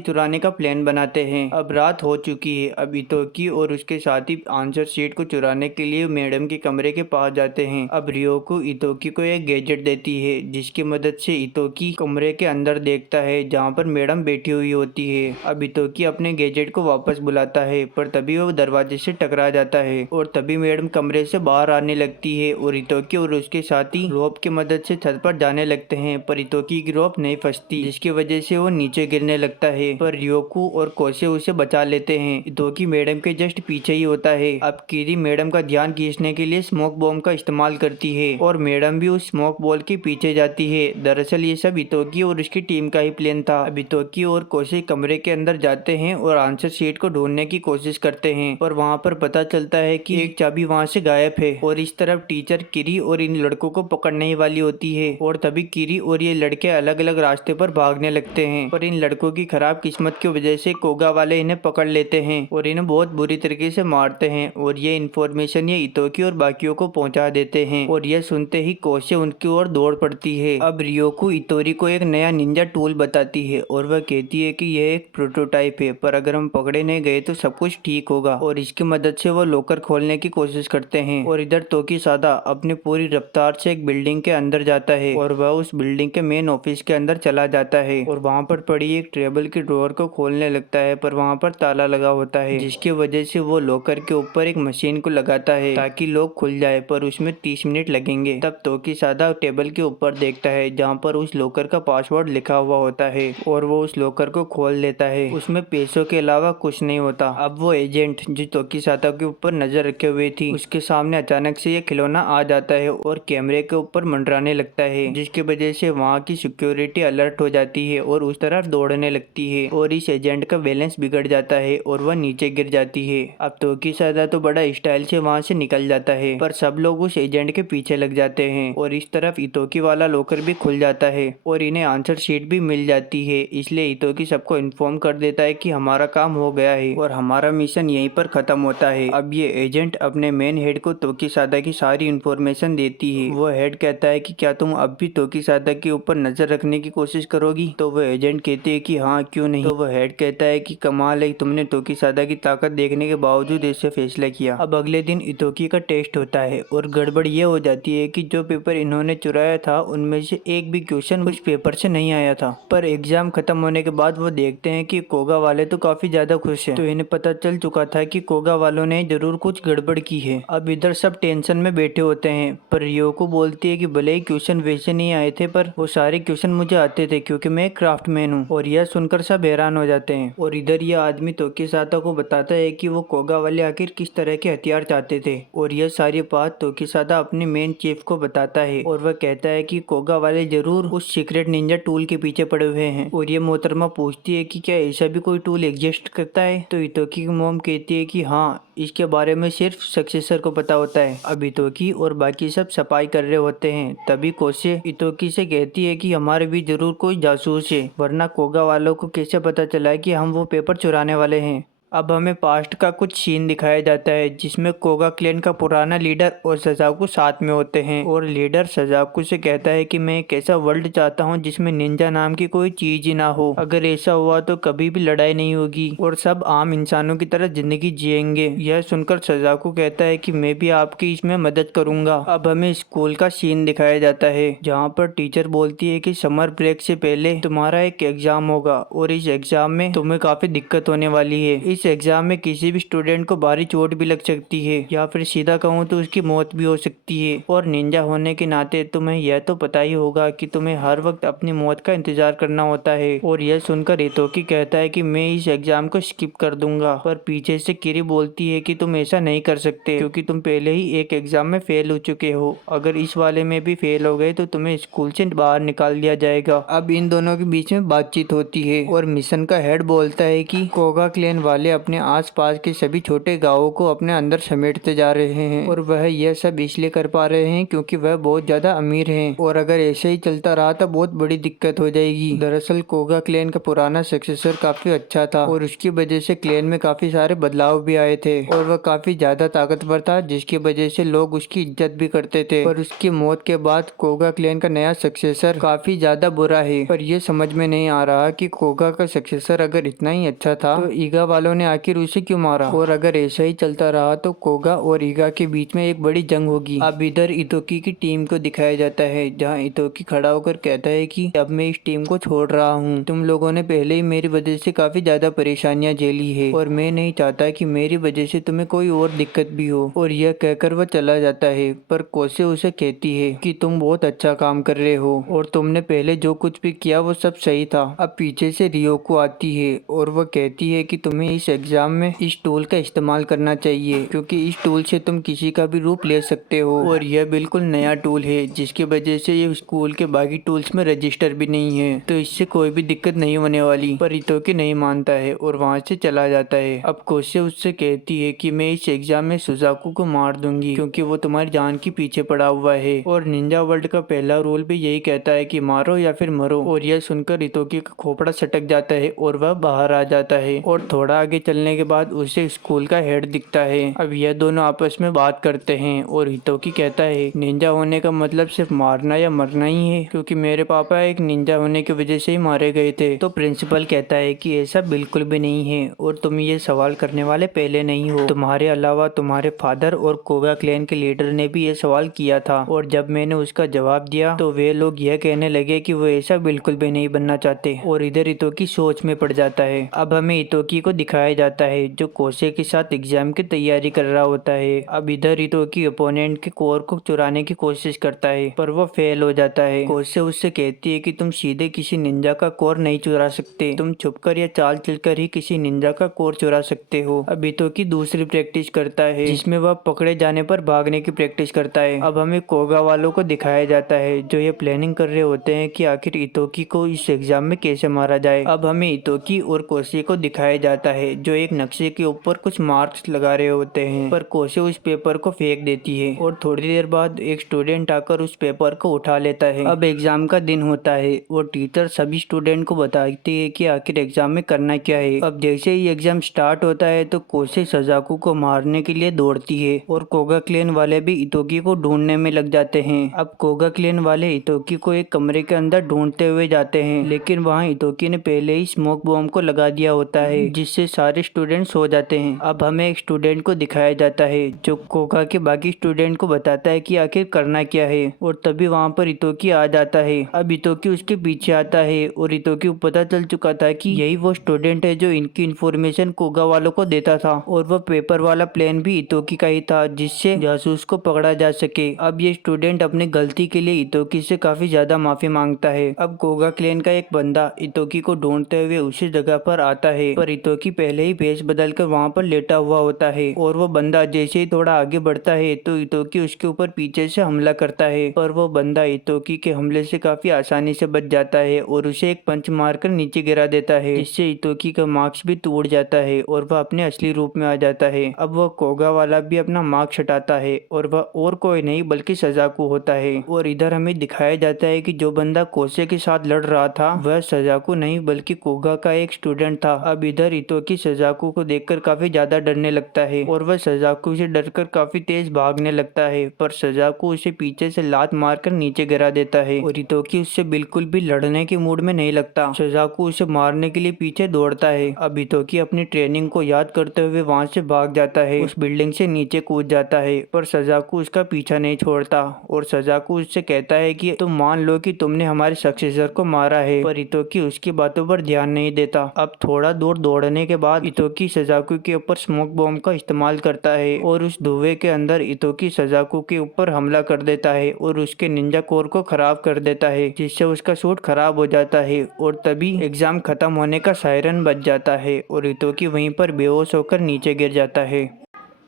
चुराने का प्लान बनाते हैं। अब रात हो चुकी है। अब इतोकी और उसके साथी आंसर शीट को चुराने के लिए मैडम के कमरे के पास जाते हैं। अब रियोकू इतोकी को एक गैजेट देती है, जिसकी मदद से इतोकी कमरे के अंदर देखता है जहाँ पर मैडम बैठी हुई होती है। अब इतोकी अपने गैजेट को वापस बुलाता है, पर तभी वो दरवाजे से टकरा जाता है और तभी मैडम कमरे से बाहर आने लगती है और इतोकी और उसके साथी रोप की मदद से छत पर जाने लगते हैं, पर इतोकी की रोप नहीं फंसती, जिसकी वजह से वो नीचे गिरने लगता है। पर रियोकू और कोसे उसे बचा लेते हैं। इतोकी मैडम के जस्ट पीछे ही होता है। अब किरी मैडम का ध्यान खींचने के लिए स्मोक बॉम्ब का इस्तेमाल करती है और मैडम भी उस स्मोक बॉल के पीछे जाती है। दरअसल ये सब इतोकी और उसकी टीम का ही प्लान था। अब इतोकी और कोसे कमरे के अंदर जाते हैं और आंसर शीट को ढूंढने की कोशिश करते हैं, और वहाँ पर पता चलता है कि एक चाबी वहाँ से गायब है। और इस तरफ टीचर किरी और इन लड़कों को पकड़ने ही वाली होती है, और तभी किरी और ये लड़के अलग अलग रास्ते पर भागने लगते हैं, पर इन लड़कों की खराब किस्मत की वजह से कोगा वाले इन्हें पकड़ लेते हैं और इन्हें बहुत बुरी तरीके से मारते हैं और ये इन्फॉर्मेशन ये इतोकी और बाकियों को पहुंचा देते हैं और यह सुनते ही कोसे उनकी ओर दौड़ पड़ती है। अब रियोको इतोरी को एक नया निंजा टूल बताती है और वह कहती है कि यह एक प्रोटोटाइप है, पर अगर हम पकड़े नहीं गए तो सब कुछ ठीक होगा और इसकी मदद से वो लॉकर खोलने की कोशिश करते हैं। और इधर तोकीसादा अपनी पूरी रफ्तार से एक बिल्डिंग के अंदर जाता है और वह उस बिल्डिंग के मेन ऑफिस के अंदर चला जाता है और वहाँ पर पड़ी एक टेबल की ड्रॉअर को खोलने लगता है, पर वहाँ पर ताला लगा होता है, जिसकी वजह से वो लॉकर के ऊपर एक मशीन को लगाता है ताकि लॉक खुल जाए, पर उसमें 30 मिनट लगेंगे। तब तोकीसादा टेबल के ऊपर देखता है जहाँ पर उस लॉकर का पासवर्ड लिखा हुआ होता है और वो उस लॉकर को खोल लेता है। उसमें पैसों के अलावा कुछ नहीं होता। अब वो एजेंट जो तोकीसादा के ऊपर नजर रखे हुए थी, उसके सामने अचानक से ये खिलौना आ जाता है और कैमरे के ऊपर मंडराने लगता है, जिसकी वजह से वहाँ की सिक्योरिटी अलर्ट हो जाती है और उस तरफ दौड़ने लगती है और इस एजेंट का बैलेंस बिगड़ जाता है और वह नीचे गिर जाती है। अब तोकीसादा तो बड़ा स्टाइल से वहाँ से निकल जाता है, पर सब लोग उस एजेंट के पीछे लग जाते हैं और इस तरफ इतोकी वाला लॉकर भी खुल जाता है और इन्हें आंसर शीट भी मिल जाती है। इसलिए इतोकी सबको इन्फॉर्म कर देता है कि हमारा काम हो गया है और हमारा मिशन यहीं पर खत्म होता है। अब ये एजेंट अपने मेन हेड को तोकीसादा की सारी इन्फॉर्मेशन देती है। वो हेड कहता है कि क्या तुम अब भी तोकीसादा के ऊपर नजर रखने की कोशिश करोगी? तो वो एजेंट कहते हैं कि हाँ, क्यों नहीं। तो वो हेड कहता है कि कमाल है, तुमने तोकीसादा की ताकत देखने के बावजूद ऐसे फैसला किया। अब अगले दिन इतोकी का टेस्ट होता है और गड़बड़ ये हो जाती है कि जो पेपर इन्होंने चुराया था उनमें से एक भी क्वेश्चन उस पेपर से नहीं आया था। पर एग्जाम खत्म होने के बाद वो देखते हैं कि कोगा वाले तो काफी ज्यादा खुश हैं। तो इन्हें पता चल चुका था कि कोगा वालों ने जरूर कुछ गड़बड़ की है। अब इधर सब टेंशन में बैठे होते हैं, पर रियोको बोलती है कि भले ही क्वेश्चन वैसे नहीं आए थे, पर वो सारे क्वेश्चन मुझे आते थे क्योंकि मैं एक क्राफ्टमैन हूँ। और यह सुनकर सब हैरान हो जाते हैं। और इधर यह आदमी तोकीसादा को बताता है कि वो कोगा वाले आखिर किस तरह के हथियार चाहते थे और यह सारी बात तोकीसादा अपने मेन चीफ को बताता है और वह कहता है कि कोगा वाले जरूर उस सीक्रेट निंजा टूल के पीछे पड़े हुए हैं। और ये मोहतरमा पूछती है कि क्या ऐसा भी कोई टूल एग्जिस्ट करता है? तो इतोकी की मॉम कहती है कि हाँ, इसके बारे में सिर्फ सक्सेसर को पता होता है। अब इतोकी और बाकी सब सफाई कर रहे होते हैं, तभी कोसे इतोकी से कहती है कि हमारे भी जरूर कोई जासूस है, वरना कोगा वालों को कैसे पता चला कि हम वो पेपर चुराने वाले हैं। अब हमें पास्ट का कुछ सीन दिखाया जाता है जिसमें कोगा क्लैन का पुराना लीडर और सजाकू साथ में होते हैं और लीडर सजाकू से कहता है कि मैं एक ऐसा वर्ल्ड चाहता हूं जिसमें निंजा नाम की कोई चीज ही ना हो। अगर ऐसा हुआ तो कभी भी लड़ाई नहीं होगी और सब आम इंसानों की तरह जिंदगी जिएंगे। यह सुनकर सजाकू कहता है कि मैं भी आपकी इसमें मदद करूंगा। अब हमें स्कूल का सीन दिखाया जाता है जहाँ पर टीचर बोलती है कि समर ब्रेक से पहले तुम्हारा एक एग्जाम होगा और इस एग्जाम में तुम्हें काफी दिक्कत होने वाली है। इस एग्जाम में किसी भी स्टूडेंट को भारी चोट भी लग सकती है या फिर सीधा कहूँ तो उसकी मौत भी हो सकती है। और निंजा होने के नाते तुम्हें यह तो पता ही होगा कि तुम्हें हर वक्त अपनी मौत का इंतजार करना होता है। और यह सुनकर इतोकी कहता है कि मैं इस एग्जाम को स्किप कर दूंगा, पर पीछे से किरी बोलती है कि तुम ऐसा नहीं कर सकते क्योंकि तुम पहले ही एक एग्जाम में फेल हो चुके हो। अगर इस वाले में भी फेल हो गए तो तुम्हें स्कूल से बाहर निकाल दिया जाएगा। अब इन दोनों के बीच में बातचीत होती है और मिशन का हेड बोलता है कि कोगा क्लैन वाले अपने आसपास के सभी छोटे गांवों को अपने अंदर समेटते जा रहे हैं और वह यह सब इसलिए कर पा रहे हैं क्योंकि वह बहुत ज्यादा अमीर हैं और अगर ऐसे ही चलता रहा तो बहुत बड़ी दिक्कत हो जाएगी। दरअसल कोगा क्लैन का पुराना सक्सेसर काफी अच्छा था और उसकी वजह से क्लैन में काफी सारे बदलाव भी आए थे और वह काफी ज्यादा ताकतवर था, जिसकी वजह से लोग उसकी इज्जत भी करते थे। पर उसकी मौत के बाद कोगा क्लैन का नया सक्सेसर काफी ज्यादा बुरा है। पर यह समझ में नहीं आ रहा कि कोगा का सक्सेसर अगर इतना ही अच्छा था तो ईगा वालों ने आखिर उसे क्यों मारा, और अगर ऐसा ही चलता रहा तो कोगा और ईगा के बीच में एक बड़ी जंग होगी। अब इधर इतोकी की टीम को दिखाया जाता है जहां इतोकी खड़ा होकर कहता है कि अब मैं इस टीम को छोड़ रहा हूं। तुम लोगों ने पहले ही मेरी वजह से काफी ज्यादा परेशानियां झेली है और मैं नहीं चाहता कि मेरी वजह से तुम्हें कोई और दिक्कत भी हो। और यह कहकर वह चला जाता है, पर कोसे उसे कहती है कि तुम बहुत अच्छा काम कर रहे हो और तुमने पहले जो कुछ भी किया वो सब सही था। अब पीछे से रियोको आती है और वह कहती है कि तुम्हें इस इस एग्जाम में इस टूल का इस्तेमाल करना चाहिए, क्योंकि इस टूल से तुम किसी का भी रूप ले सकते हो और यह बिल्कुल नया टूल है, जिसकी वजह से ये स्कूल के बाकी टूल्स में रजिस्टर भी नहीं है, तो इससे कोई भी दिक्कत नहीं होने वाली। पर हितोकी नहीं मानता है और वहाँ से चला जाता है। अब कोसे उससे कहती है कि मैं इस एग्जाम में सुजाकू को मार दूंगी, क्योंकि वो तुम्हारी जान के पीछे पड़ा हुआ है और निंजा वर्ल्ड का पहला रूल भी यही कहता है कि मारो या फिर मरो। और यह सुनकर हितोकी का खोपड़ा सटक जाता है और वह बाहर आ जाता है। और थोड़ा आगे चलने के बाद उसे स्कूल का हेड दिखता है। अब यह दोनों आपस में बात करते हैं और हितोकी कहता है निंजा होने का मतलब सिर्फ मारना या मरना ही है, क्योंकि मेरे पापा एक निंजा होने की वजह से ही मारे गए थे। तो प्रिंसिपल कहता है कि ऐसा बिल्कुल भी नहीं है और तुम ये सवाल करने वाले पहले नहीं हो। तुम्हारे अलावा तुम्हारे फादर और कोगा क्लैन के लीडर ने भी ये सवाल किया था और जब मैंने उसका जवाब दिया तो वे लोग यह कहने लगे कि वो ऐसा बिल्कुल भी नहीं बनना चाहते। और इधर हितोकी सोच में पड़ जाता है। अब हमें हितोकी को दिखाया जाता है जो कोसे के साथ एग्जाम की तैयारी कर रहा होता है। अब इधर हितोकी ओपोनेंट के कोर को चुराने की कोशिश करता है, पर वो फेल हो जाता है। कोसे उससे कहती है कि तुम सीधे किसी निंजा का कोर नहीं चुरा सकते, तुम छुपकर या चाल चलकर ही किसी निंजा का कोर चुरा सकते हो। अब हितोकी दूसरी प्रैक्टिस करता है, जिसमें वह पकड़े जाने पर भागने की प्रैक्टिस करता है। अब हमें कोगा वालों को दिखाया जाता है जो ये प्लानिंग कर रहे होते हैं कि आखिर हितोकी को इस एग्जाम में कैसे मारा जाए। अब हमें हितोकी और कोसे को दिखाया जाता है जो एक नक्शे के ऊपर कुछ मार्क्स लगा रहे होते हैं, पर कोसे उस पेपर को फेंक देती है और थोड़ी देर बाद एक स्टूडेंट आकर उस पेपर को उठा लेता है। अब एग्जाम का दिन होता है और टीचर सभी स्टूडेंट को बताती है कि आखिर एग्जाम में करना क्या है। अब जैसे ही एग्जाम स्टार्ट होता है तो कोसे सजाकू को मारने के लिए दौड़ती है और कोगा क्लैन वाले भी हितोकी को ढूंढने में लग जाते हैं। अब कोगा क्लैन वाले हितोकी को एक कमरे के अंदर ढूंढते हुए जाते हैं, लेकिन वहाँ हितोकी ने पहले ही स्मोक बॉम्ब को लगा दिया होता है, जिससे सारे स्टूडेंट सो जाते हैं। अब हमें एक स्टूडेंट को दिखाया जाता है जो कोगा के बाकी स्टूडेंट को बताता है कि आखिर करना क्या है, और तभी वहाँ पर हितोकी आ जाता है। अब हितोकी उसके पीछे आता है और हितोकी को पता चल चुका था कि यही वो स्टूडेंट है जो इनकी इन्फॉर्मेशन कोगा वालों को देता था, और वह पेपर वाला प्लान भी हितोकी का ही था जिससे जासूस को पकड़ा जा सके। अब ये स्टूडेंट अपनी गलती के लिए हितोकी से काफी ज्यादा माफी मांगता है। अब कोगा क्लैन का एक बंदा हितोकी को ढूंढते हुए उसी जगह पर आता है, पर हितोकी पहले ही भेष बदलकर वहाँ पर लेटा हुआ होता है, और वो बंदा जैसे ही थोड़ा आगे बढ़ता है तो हितोकी उसके ऊपर पीछे से हमला करता है, पर वो बंदा हितोकी के हमले से काफी आसानी से बच जाता है और उसे एक पंच मारकर नीचे गिरा देता है, जिससे हितोकी का मास्क भी टूट जाता है और वह अपने असली रूप में आ जाता है। अब वह कोगा वाला भी अपना मास्क हटाता है और वह और कोई नहीं बल्कि सजाकू होता है। और इधर हमें दिखाया जाता है कि जो बंदा कोसे के साथ लड़ रहा था वह सजाकू नहीं बल्कि कोगा का एक स्टूडेंट था। अब इधर हितोकी सजाकू को देखकर काफी ज्यादा डरने लगता है और वह सजाकू से डरकर काफी तेज भागने लगता है, पर सजाकू उसे पीछे से लात मारकर नीचे गिरा देता है और हितोकी उससे बिल्कुल भी लड़ने के मूड में नहीं लगता। सजाकू उसे मारने के लिए पीछे दौड़ता है। अब हितोकी अपनी ट्रेनिंग को याद करते हुए वहाँ से भाग जाता है, उस बिल्डिंग से नीचे कूद जाता है, पर सजाकू उसका पीछा नहीं छोड़ता और सजाकू उससे कहता है कि तुम मान लो कि तुमने हमारे सक्सेसर को मारा है, पर हितोकी उसकी बातों पर ध्यान नहीं देता। अब थोड़ा दूर दौड़ने के बाद हितोकी सजाकू के ऊपर स्मोक बॉम्ब का इस्तेमाल करता है और उस धुएं के अंदर हितोकी सजाकू के ऊपर हमला कर देता है और उसके निंजा कोर को खराब कर देता है, जिससे उसका सूट खराब हो जाता है। और तभी एग्जाम खत्म होने का सायरन बज जाता है और हितोकी वहीं पर बेहोश होकर नीचे गिर जाता है।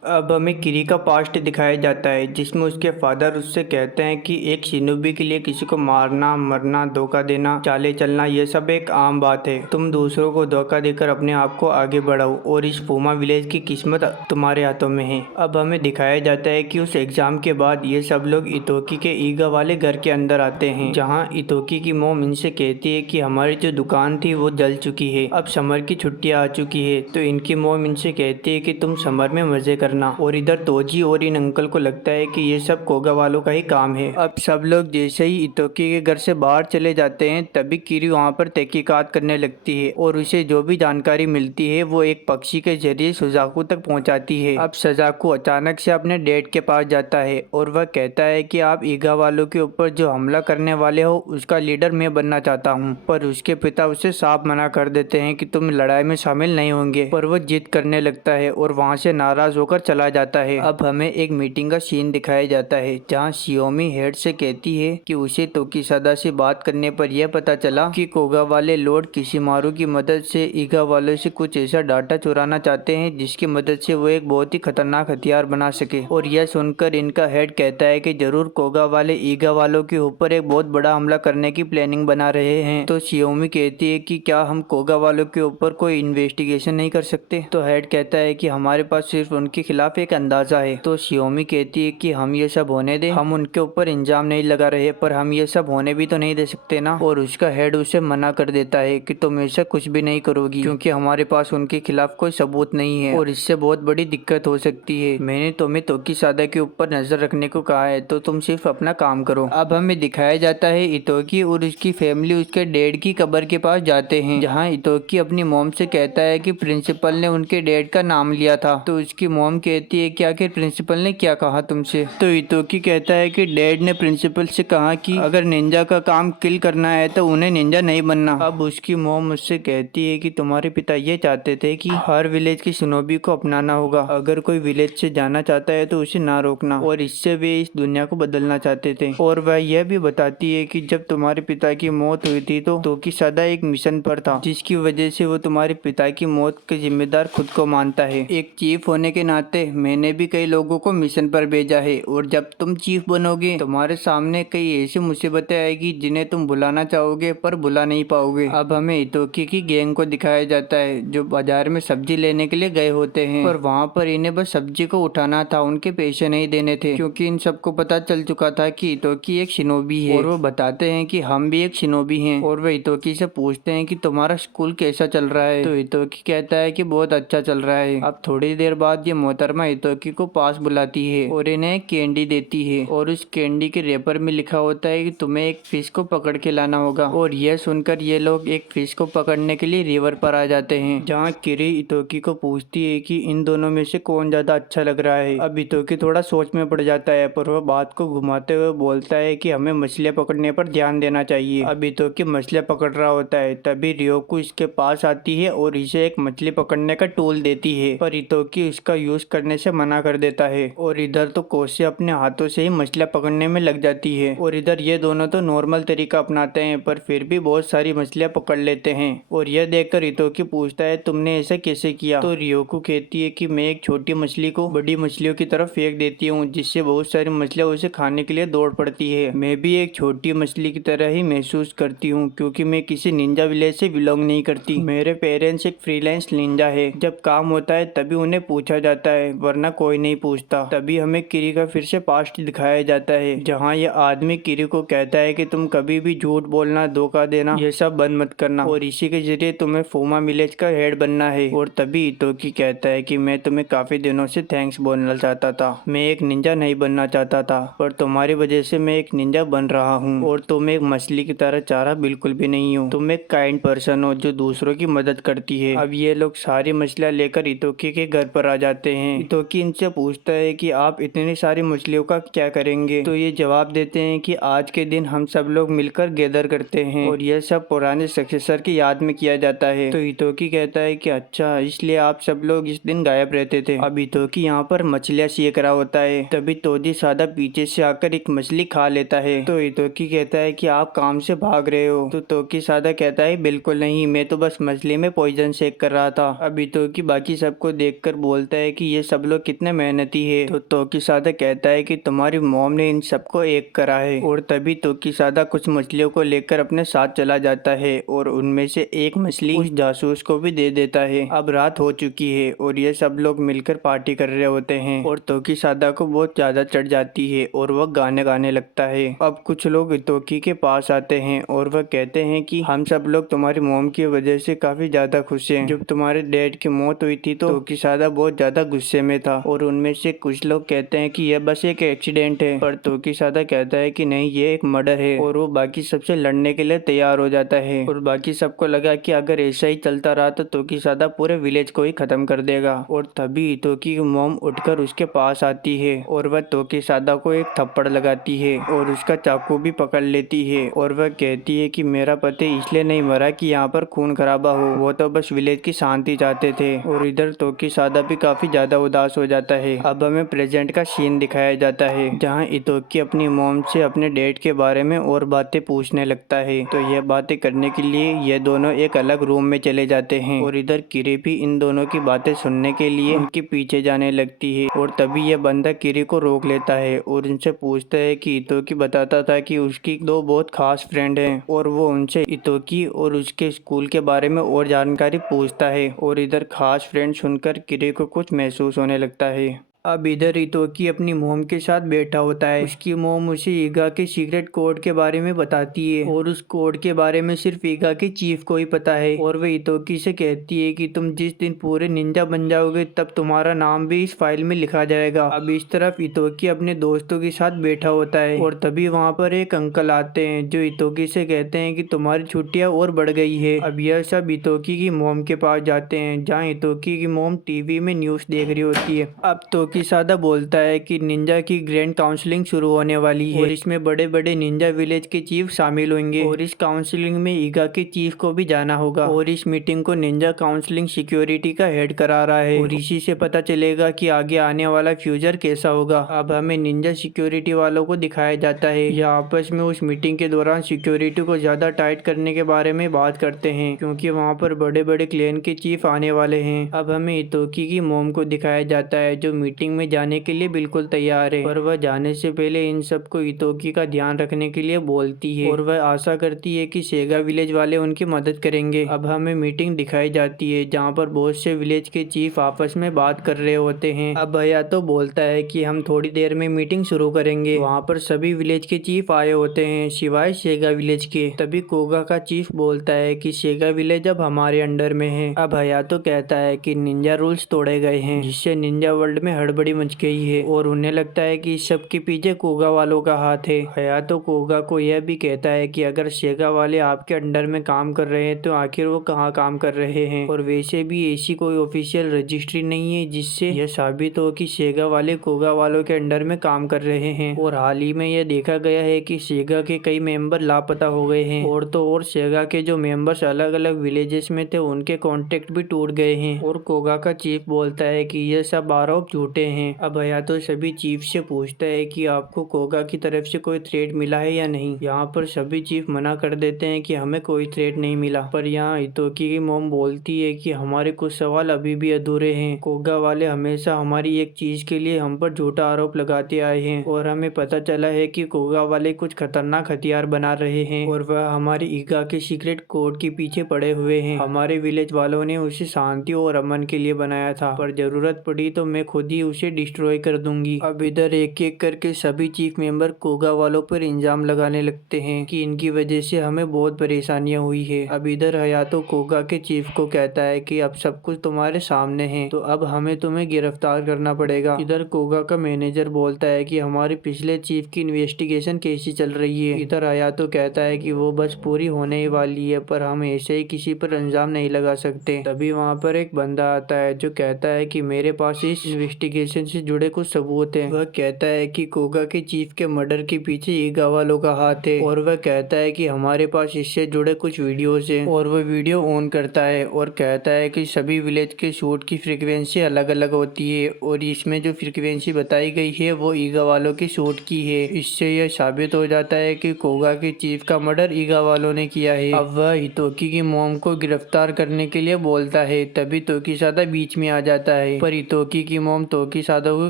अब हमें किरी का पास्ट दिखाया जाता है जिसमें उसके फादर उससे कहते हैं कि एक शिनोबी के लिए किसी को मारना, मरना, धोखा देना, चाले चलना ये सब एक आम बात है। तुम दूसरों को धोखा देकर अपने आप को आगे बढ़ाओ और इस फूमा विलेज की किस्मत तुम्हारे हाथों में है। अब हमें दिखाया जाता है कि उस एग्जाम के बाद ये सब लोग हितोकी के ईगा वाले घर के अंदर आते हैं, जहाँ हितोकी की मोम इनसे कहती है कि हमारी जो दुकान थी वो जल चुकी है, अब समर की छुट्टियाँ आ चुकी है। तो इनकी मोम इनसे कहती है कि तुम समर में मजे करना। और इधर तोजी और इन अंकल को लगता है कि ये सब कोगा वालों का ही काम है। अब सब लोग जैसे ही हितोकी के घर से बाहर चले जाते हैं तभी किरी वहाँ पर तहकीकात करने लगती है और उसे जो भी जानकारी मिलती है वो एक पक्षी के जरिए सुजाकू तक पहुँचाती है। अब सजाकू अचानक से अपने डैड के पास जाता है और वह कहता है कि आप ईगा वालों के ऊपर जो हमला करने वाले हो उसका लीडर मैं बनना चाहता हूँ, पर उसके पिता उसे साफ मना कर देते हैं कि तुम लड़ाई में शामिल नहीं होंगे। पर वह जिद करने लगता है और वहाँ से नाराज होकर छोड़कर चला जाता है। अब हमें एक मीटिंग का सीन दिखाया जाता है जहाँ शियोमी हेड से कहती है कि उसे तोकीसादा से बात करने पर यह पता चला कि कोगा वाले लॉर्ड किशिमारू की मदद से ईगा वालों से कुछ ऐसा डाटा चुराना चाहते हैं जिसकी मदद से वो एक बहुत ही खतरनाक हथियार बना सके। और यह सुनकर इनका हेड कहता है कि जरूर कोगा वाले ईगा वालों के ऊपर एक बहुत बड़ा हमला करने की प्लानिंग बना रहे हैं। तो शियोमी कहती है कि क्या हम कोगा वालों के ऊपर कोई इन्वेस्टिगेशन नहीं कर सकते। तो हेड कहता है कि हमारे पास सिर्फ उनके खिलाफ एक अंदाजा है। तो शियोमी कहती है कि हम ये सब होने दें, हम उनके ऊपर इल्जाम नहीं लगा रहे, पर हम ये सब होने भी तो नहीं दे सकते ना। और उसका हेड उसे मना कर देता है कि तुम ऐसा कुछ भी नहीं करोगी क्योंकि हमारे पास उनके खिलाफ कोई सबूत नहीं है और इससे बहुत बड़ी दिक्कत हो सकती है। मैंने तुम्हें तोकीसादा के ऊपर नजर रखने को कहा है तो तुम सिर्फ अपना काम करो। अब हमें दिखाया जाता है इतोकी और उसकी फैमिली उसके डैड की कब्र के पास जाते हैं जहाँ इतोकी अपनी मॉम से कहता है कि प्रिंसिपल ने उनके डैड का नाम लिया था। तो उसकी मॉम कहती है कि आखिर प्रिंसिपल ने क्या कहा तुमसे। तो इतोकी कहता है कि डैड ने प्रिंसिपल से कहा कि अगर निंजा का काम किल करना है तो उन्हें निंजा नहीं बनना। अब उसकी मॉम मुझसे कहती है कि तुम्हारे पिता ये चाहते थे कि हर विलेज की शिनोबी को अपनाना होगा, अगर कोई विलेज से जाना चाहता है तो उसे ना रोकना, और इससे वे इस दुनिया को बदलना चाहते थे। और वह यह भी बताती है कि जब तुम्हारे पिता की मौत हुई थी तो तोकीसादा एक मिशन पर था जिसकी वजह से वो तुम्हारे पिता की मौत के जिम्मेदार खुद को मानता है। एक चीफ होने के नाते मैंने भी कई लोगों को मिशन पर भेजा है और जब तुम चीफ बनोगे तुम्हारे सामने कई ऐसी मुसीबतें आएगी जिन्हें तुम बुलाना चाहोगे पर बुला नहीं पाओगे। अब हमें इतोकी की गैंग को दिखाया जाता है जो बाजार में सब्जी लेने के लिए गए होते हैं और वहाँ पर इन्हें बस सब्जी को उठाना था, उनके पैसे नहीं देने थे क्योंकि इन सबको पता चल चुका था कि इतोकी एक शिनोबी है। और वो बताते हैं कि हम भी एक शिनोबी हैं और वे इतोकी से पूछते हैं कि तुम्हारा स्कूल कैसा चल रहा है। तो इतोकी कहता है कि बहुत अच्छा चल रहा है। अब थोड़ी देर बाद ये मोहतरमा इतोकी को पास बुलाती है और इन्हें कैंडी देती है और उस कैंडी के रेपर में लिखा होता है कि तुम्हें एक फिश को पकड़ के लाना होगा। और यह सुनकर ये लोग एक फिश को पकड़ने के लिए रिवर पर आ जाते हैं जहाँ किरी इतोकी को पूछती है कि इन दोनों में से कौन ज्यादा अच्छा लग रहा है। अब इतोकी थोड़ा सोच में पड़ जाता है पर वह बात को घुमाते हुए बोलता है कि हमें मछलियां पकड़ने पर ध्यान देना चाहिए। अब इतोकी मछलियां पकड़ रहा होता है तभी रियोको इसके पास आती है और इसे एक मछली पकड़ने का टूल देती है पर इतोकी इसका यूज करने से मना कर देता है। और इधर तो कोसे अपने हाथों से ही मछलियां पकड़ने में लग जाती है और इधर ये दोनों तो नॉर्मल तरीका अपनाते हैं पर फिर भी बहुत सारी मछलियां पकड़ लेते हैं। और यह देखकर इतोकी पूछता है तुमने ऐसा कैसे किया। तो रियोको कहती है कि मैं एक छोटी मछली को बड़ी मछलियों की तरफ फेंक देती हूँ जिससे बहुत सारी मछलियां उसे खाने के लिए दौड़ पड़ती है। मैं भी एक छोटी मछली की तरह ही महसूस करती हूँ क्योंकि मैं किसी निंजा विलेज से बिलोंग नहीं करती। मेरे पेरेंट्स एक फ्रीलांस निंजा है, जब काम होता है तभी उन्हें पूछा जाता है वरना कोई नहीं पूछता। तभी हमें किरी का फिर से पास्ट दिखाया जाता है जहाँ यह आदमी किरी को कहता है कि तुम कभी भी झूठ बोलना, धोखा देना ये सब बंद मत करना और इसी के जरिए तुम्हें फोमा विलेज का हेड बनना है। और तभी इतोकी कहता है कि मैं तुम्हें काफी दिनों से थैंक्स बोलना चाहता था, मैं एक निंजा नहीं बनना चाहता था पर तुम्हारी वजह से मैं एक निंजा बन रहा हूँ। और तुम एक मछली की तरह चारा बिल्कुल भी नहीं हो, तुम एक काइंड पर्सन हो जो दूसरों की मदद करती है। अब ये लोग सारी मछलियाँ लेकर इतोकी के घर पर आ जाते हैं। इतोकी इनसे पूछता है कि आप इतनी सारी मछलियों का क्या करेंगे। तो ये जवाब देते हैं कि आज के दिन हम सब लोग मिलकर गैदर करते हैं और यह सब पुराने सक्सेसर की याद में किया जाता है। तो इतोकी कहता है कि अच्छा इसलिए आप सब लोग इस दिन गायब रहते थे। अब इतोकी यहाँ पर मछलियाँ सेक रहा होता है तभी तोकीसादा पीछे से आकर एक मछली खा लेता है। तो इतोकी कहता है कि आप काम से भाग रहे हो। तो तोकीसादा कहता है बिल्कुल नहीं, मैं तो बस मछली में पॉइजन सेक कर रहा था। अब इतोकी बाकी सबको देखकर बोलता है कि ये सब लोग कितने मेहनती है। तो तोकीसादा कहता है कि तुम्हारी मॉम ने इन सबको एक करा है। और तभी तोकीसादा कुछ मछलियों को लेकर अपने साथ चला जाता है और उनमें से एक मछली उस जासूस को भी दे देता है। अब रात हो चुकी है और ये सब लोग मिलकर पार्टी कर रहे होते हैं और तोकीसादा को बहुत ज्यादा चढ़ जाती है और वह गाने गाने लगता है। अब कुछ लोग इतोकी के पास आते हैं और वह कहते हैं कि हम सब लोग तुम्हारी मॉम की वजह से काफी ज्यादा खुश हैं। जब तुम्हारे डैड की मौत हुई थी तो तोकीसादा बहुत ज्यादा गुस्से में था और उनमें से कुछ लोग कहते हैं कि यह बस एक एक्सीडेंट है पर तोकीसादा कहता है कि नहीं ये एक मर्डर है। और वो बाकी सबसे लड़ने के लिए तैयार हो जाता है और बाकी सबको लगा कि अगर ऐसा ही चलता रहा तो तोकीसादा पूरे विलेज को ही खत्म कर देगा। और तभी इतोकी की मॉम उठकर उसके पास आती है और वह तोकीसादा को एक थप्पड़ लगाती है और उसका चाकू भी पकड़ लेती है और वह कहती है कि मेरा पति इसलिए नहीं मरा कि यहाँ पर खून खराबा हो, वो तो बस विलेज की शांति चाहते थे। और इधर तोकीसादा भी काफी ज्यादा ज्यादा उदास हो जाता है। अब हमें प्रेजेंट का सीन दिखाया जाता है जहाँ इतोकी अपनी मॉम से अपने डेट के बारे में और बातें पूछने लगता है। तो यह बातें करने के लिए ये दोनों एक अलग रूम में चले जाते हैं और इधर किरी भी इन दोनों की बातें सुनने के लिए उनके पीछे जाने लगती है। और तभी यह बंदा किरी को रोक लेता है और उनसे पूछता है कि इतोकी बताता था कि उसकी दो बहुत खास फ्रेंड हैं और वो उनसे इतोकी और उसके स्कूल के बारे में और जानकारी पूछता है। और इधर खास फ्रेंड सुनकर किरी को कुछ महसूस होने लगता है। अब इधर इतोकी अपनी मोम के साथ बैठा होता है। उसकी मोम उसे ईगा के सीक्रेट कोड के बारे में बताती है और उस कोड के बारे में सिर्फ ईगा के चीफ को ही पता है। और वह इतोकी से कहती है कि तुम जिस दिन पूरे निंजा बन जाओगे तब तुम्हारा नाम भी इस फाइल में लिखा जाएगा। अब इस तरफ इतोकी अपने दोस्तों के साथ बैठा होता है और तभी वहाँ पर एक अंकल आते हैं जो इतोकी से कहते हैं कि तुम्हारी छुट्टियाँ और बढ़ गई है। अब यह सब इतोकी की मोम के पास जाते हैं जहाँ इतोकी की मोम टीवी में न्यूज देख रही होती है। अब तोकीसादा बोलता है कि निंजा की ग्रैंड काउंसलिंग शुरू होने वाली है और इसमें बड़े बड़े निंजा विलेज के चीफ शामिल होंगे और इस काउंसलिंग में ईगा के चीफ को भी जाना होगा। और इस मीटिंग को निंजा काउंसलिंग सिक्योरिटी का हेड करा रहा है और इसी से पता चलेगा कि आगे आने वाला फ्यूचर कैसा होगा। अब हमें निंजा सिक्योरिटी वालों को दिखाया जाता है यह आपस में उस मीटिंग के दौरान सिक्योरिटी को ज्यादा टाइट करने के बारे में बात करते हैं क्योंकि वहाँ पर बड़े बड़े क्लैन के चीफ आने वाले हैं। अब हमें इतोकी की मोम को दिखाया जाता है जो मीटिंग में जाने के लिए बिल्कुल तैयार है पर वह जाने से पहले इन सबको इतोकी का ध्यान रखने के लिए बोलती है और वह आशा करती है कि सेगा विलेज वाले उनकी मदद करेंगे। अब हमें मीटिंग दिखाई जाती है जहाँ पर बहुत से विलेज के चीफ आपस में बात कर रहे होते हैं। अब हयातो बोलता है कि हम थोड़ी देर में मीटिंग शुरू करेंगे। वहाँ पर सभी विलेज के चीफ आए होते हैं सिवाय सेगा विलेज के। तभी कोगा का चीफ बोलता है कि सेगा विलेज अब हमारे अंडर में है। अब हयातो कहता है कि निंजा रूल्स तोड़े गए हैं जिससे निंजा वर्ल्ड में हड़बड़ी मच गई है और उन्हें लगता है कि इस सब के पीछे कोगा वालों का हाथ है। हयातो कोगा को यह भी कहता है कि अगर सेगा वाले आपके अंडर में काम कर रहे हैं तो आखिर वो कहाँ काम कर रहे हैं और वैसे भी ऐसी कोई ऑफिशियल रजिस्ट्री नहीं है जिससे यह साबित हो कि सेगा वाले कोगा वालों के अंडर में काम कर रहे हैं। और हाल ही में यह देखा गया है कि सेगा के कई मेंबर लापता हो गए हैं और तो और सेगा के जो मेंबर्स अलग अलग विलेजेस में थे उनके कॉन्टेक्ट भी टूट गए हैं। और कोगा का चीफ बोलता है कि यह सब आरोप झूठे हैं। अब हयातो सभी चीफ से पूछता है कि आपको कोगा की तरफ से कोई थ्रेट मिला है या नहीं। यहाँ पर सभी चीफ मना कर देते हैं कि हमें कोई थ्रेट नहीं मिला। पर यहाँ इतोकी की मोम बोलती है कि हमारे कुछ सवाल अभी भी अधूरे हैं। कोगा वाले हमेशा हमारी एक चीज के लिए हम पर झूठा आरोप लगाते आए हैं और हमें पता चला है कि कोगा वाले कुछ खतरनाक हथियार बना रहे हैं और वह हमारे ईगा के सीक्रेट कोड के पीछे पड़े हुए हैं। हमारे विलेज वालों ने उसे शांति और अमन के लिए बनाया था पर जरूरत पड़ी तो मैं खुद ही उसे डिस्ट्रॉय कर दूंगी। अब इधर एक एक करके सभी चीफ मेंबर कोगा वालों पर इल्जाम लगाने लगते हैं कि इनकी वजह से हमें बहुत परेशानियां हुई है। अब इधर हयातो कोगा के चीफ को कहता है कि अब सब कुछ तुम्हारे सामने है तो अब हमें तुम्हें गिरफ्तार करना पड़ेगा। इधर कोगा का मैनेजर बोलता है कि हमारे पिछले चीफ की इन्वेस्टिगेशन कैसी चल रही है। इधर हयातो कहता है कि वो बस पूरी होने ही वाली है पर हम ऐसे ही किसी पर इल्जाम नहीं लगा सकते। तभी वहाँ पर एक बंदा आता है जो कहता है कि मेरे पास इस इन्वेस्टिगेशन से जुड़े कुछ सबूत हैं। वह कहता है कि कोगा के चीफ के मर्डर के पीछे ईगा वालों का हाथ है और वह कहता है कि हमारे पास इससे जुड़े कुछ वीडियोस हैं। और वह वीडियो ऑन करता है और कहता है कि सभी विलेज के शूट की फ्रीक्वेंसी अलग अलग होती है और इसमें जो फ्रीक्वेंसी बताई गई है वो ईगा वालों के शूट की है। इससे यह साबित हो जाता है कि कोगा के चीफ का मर्डर ईगा वालों ने किया है। अब वह हितोकी की मोम को गिरफ्तार करने के लिए बोलता है तभी तोकीसादा बीच में आ जाता है पर हितोकी की मोम तोकीसादा को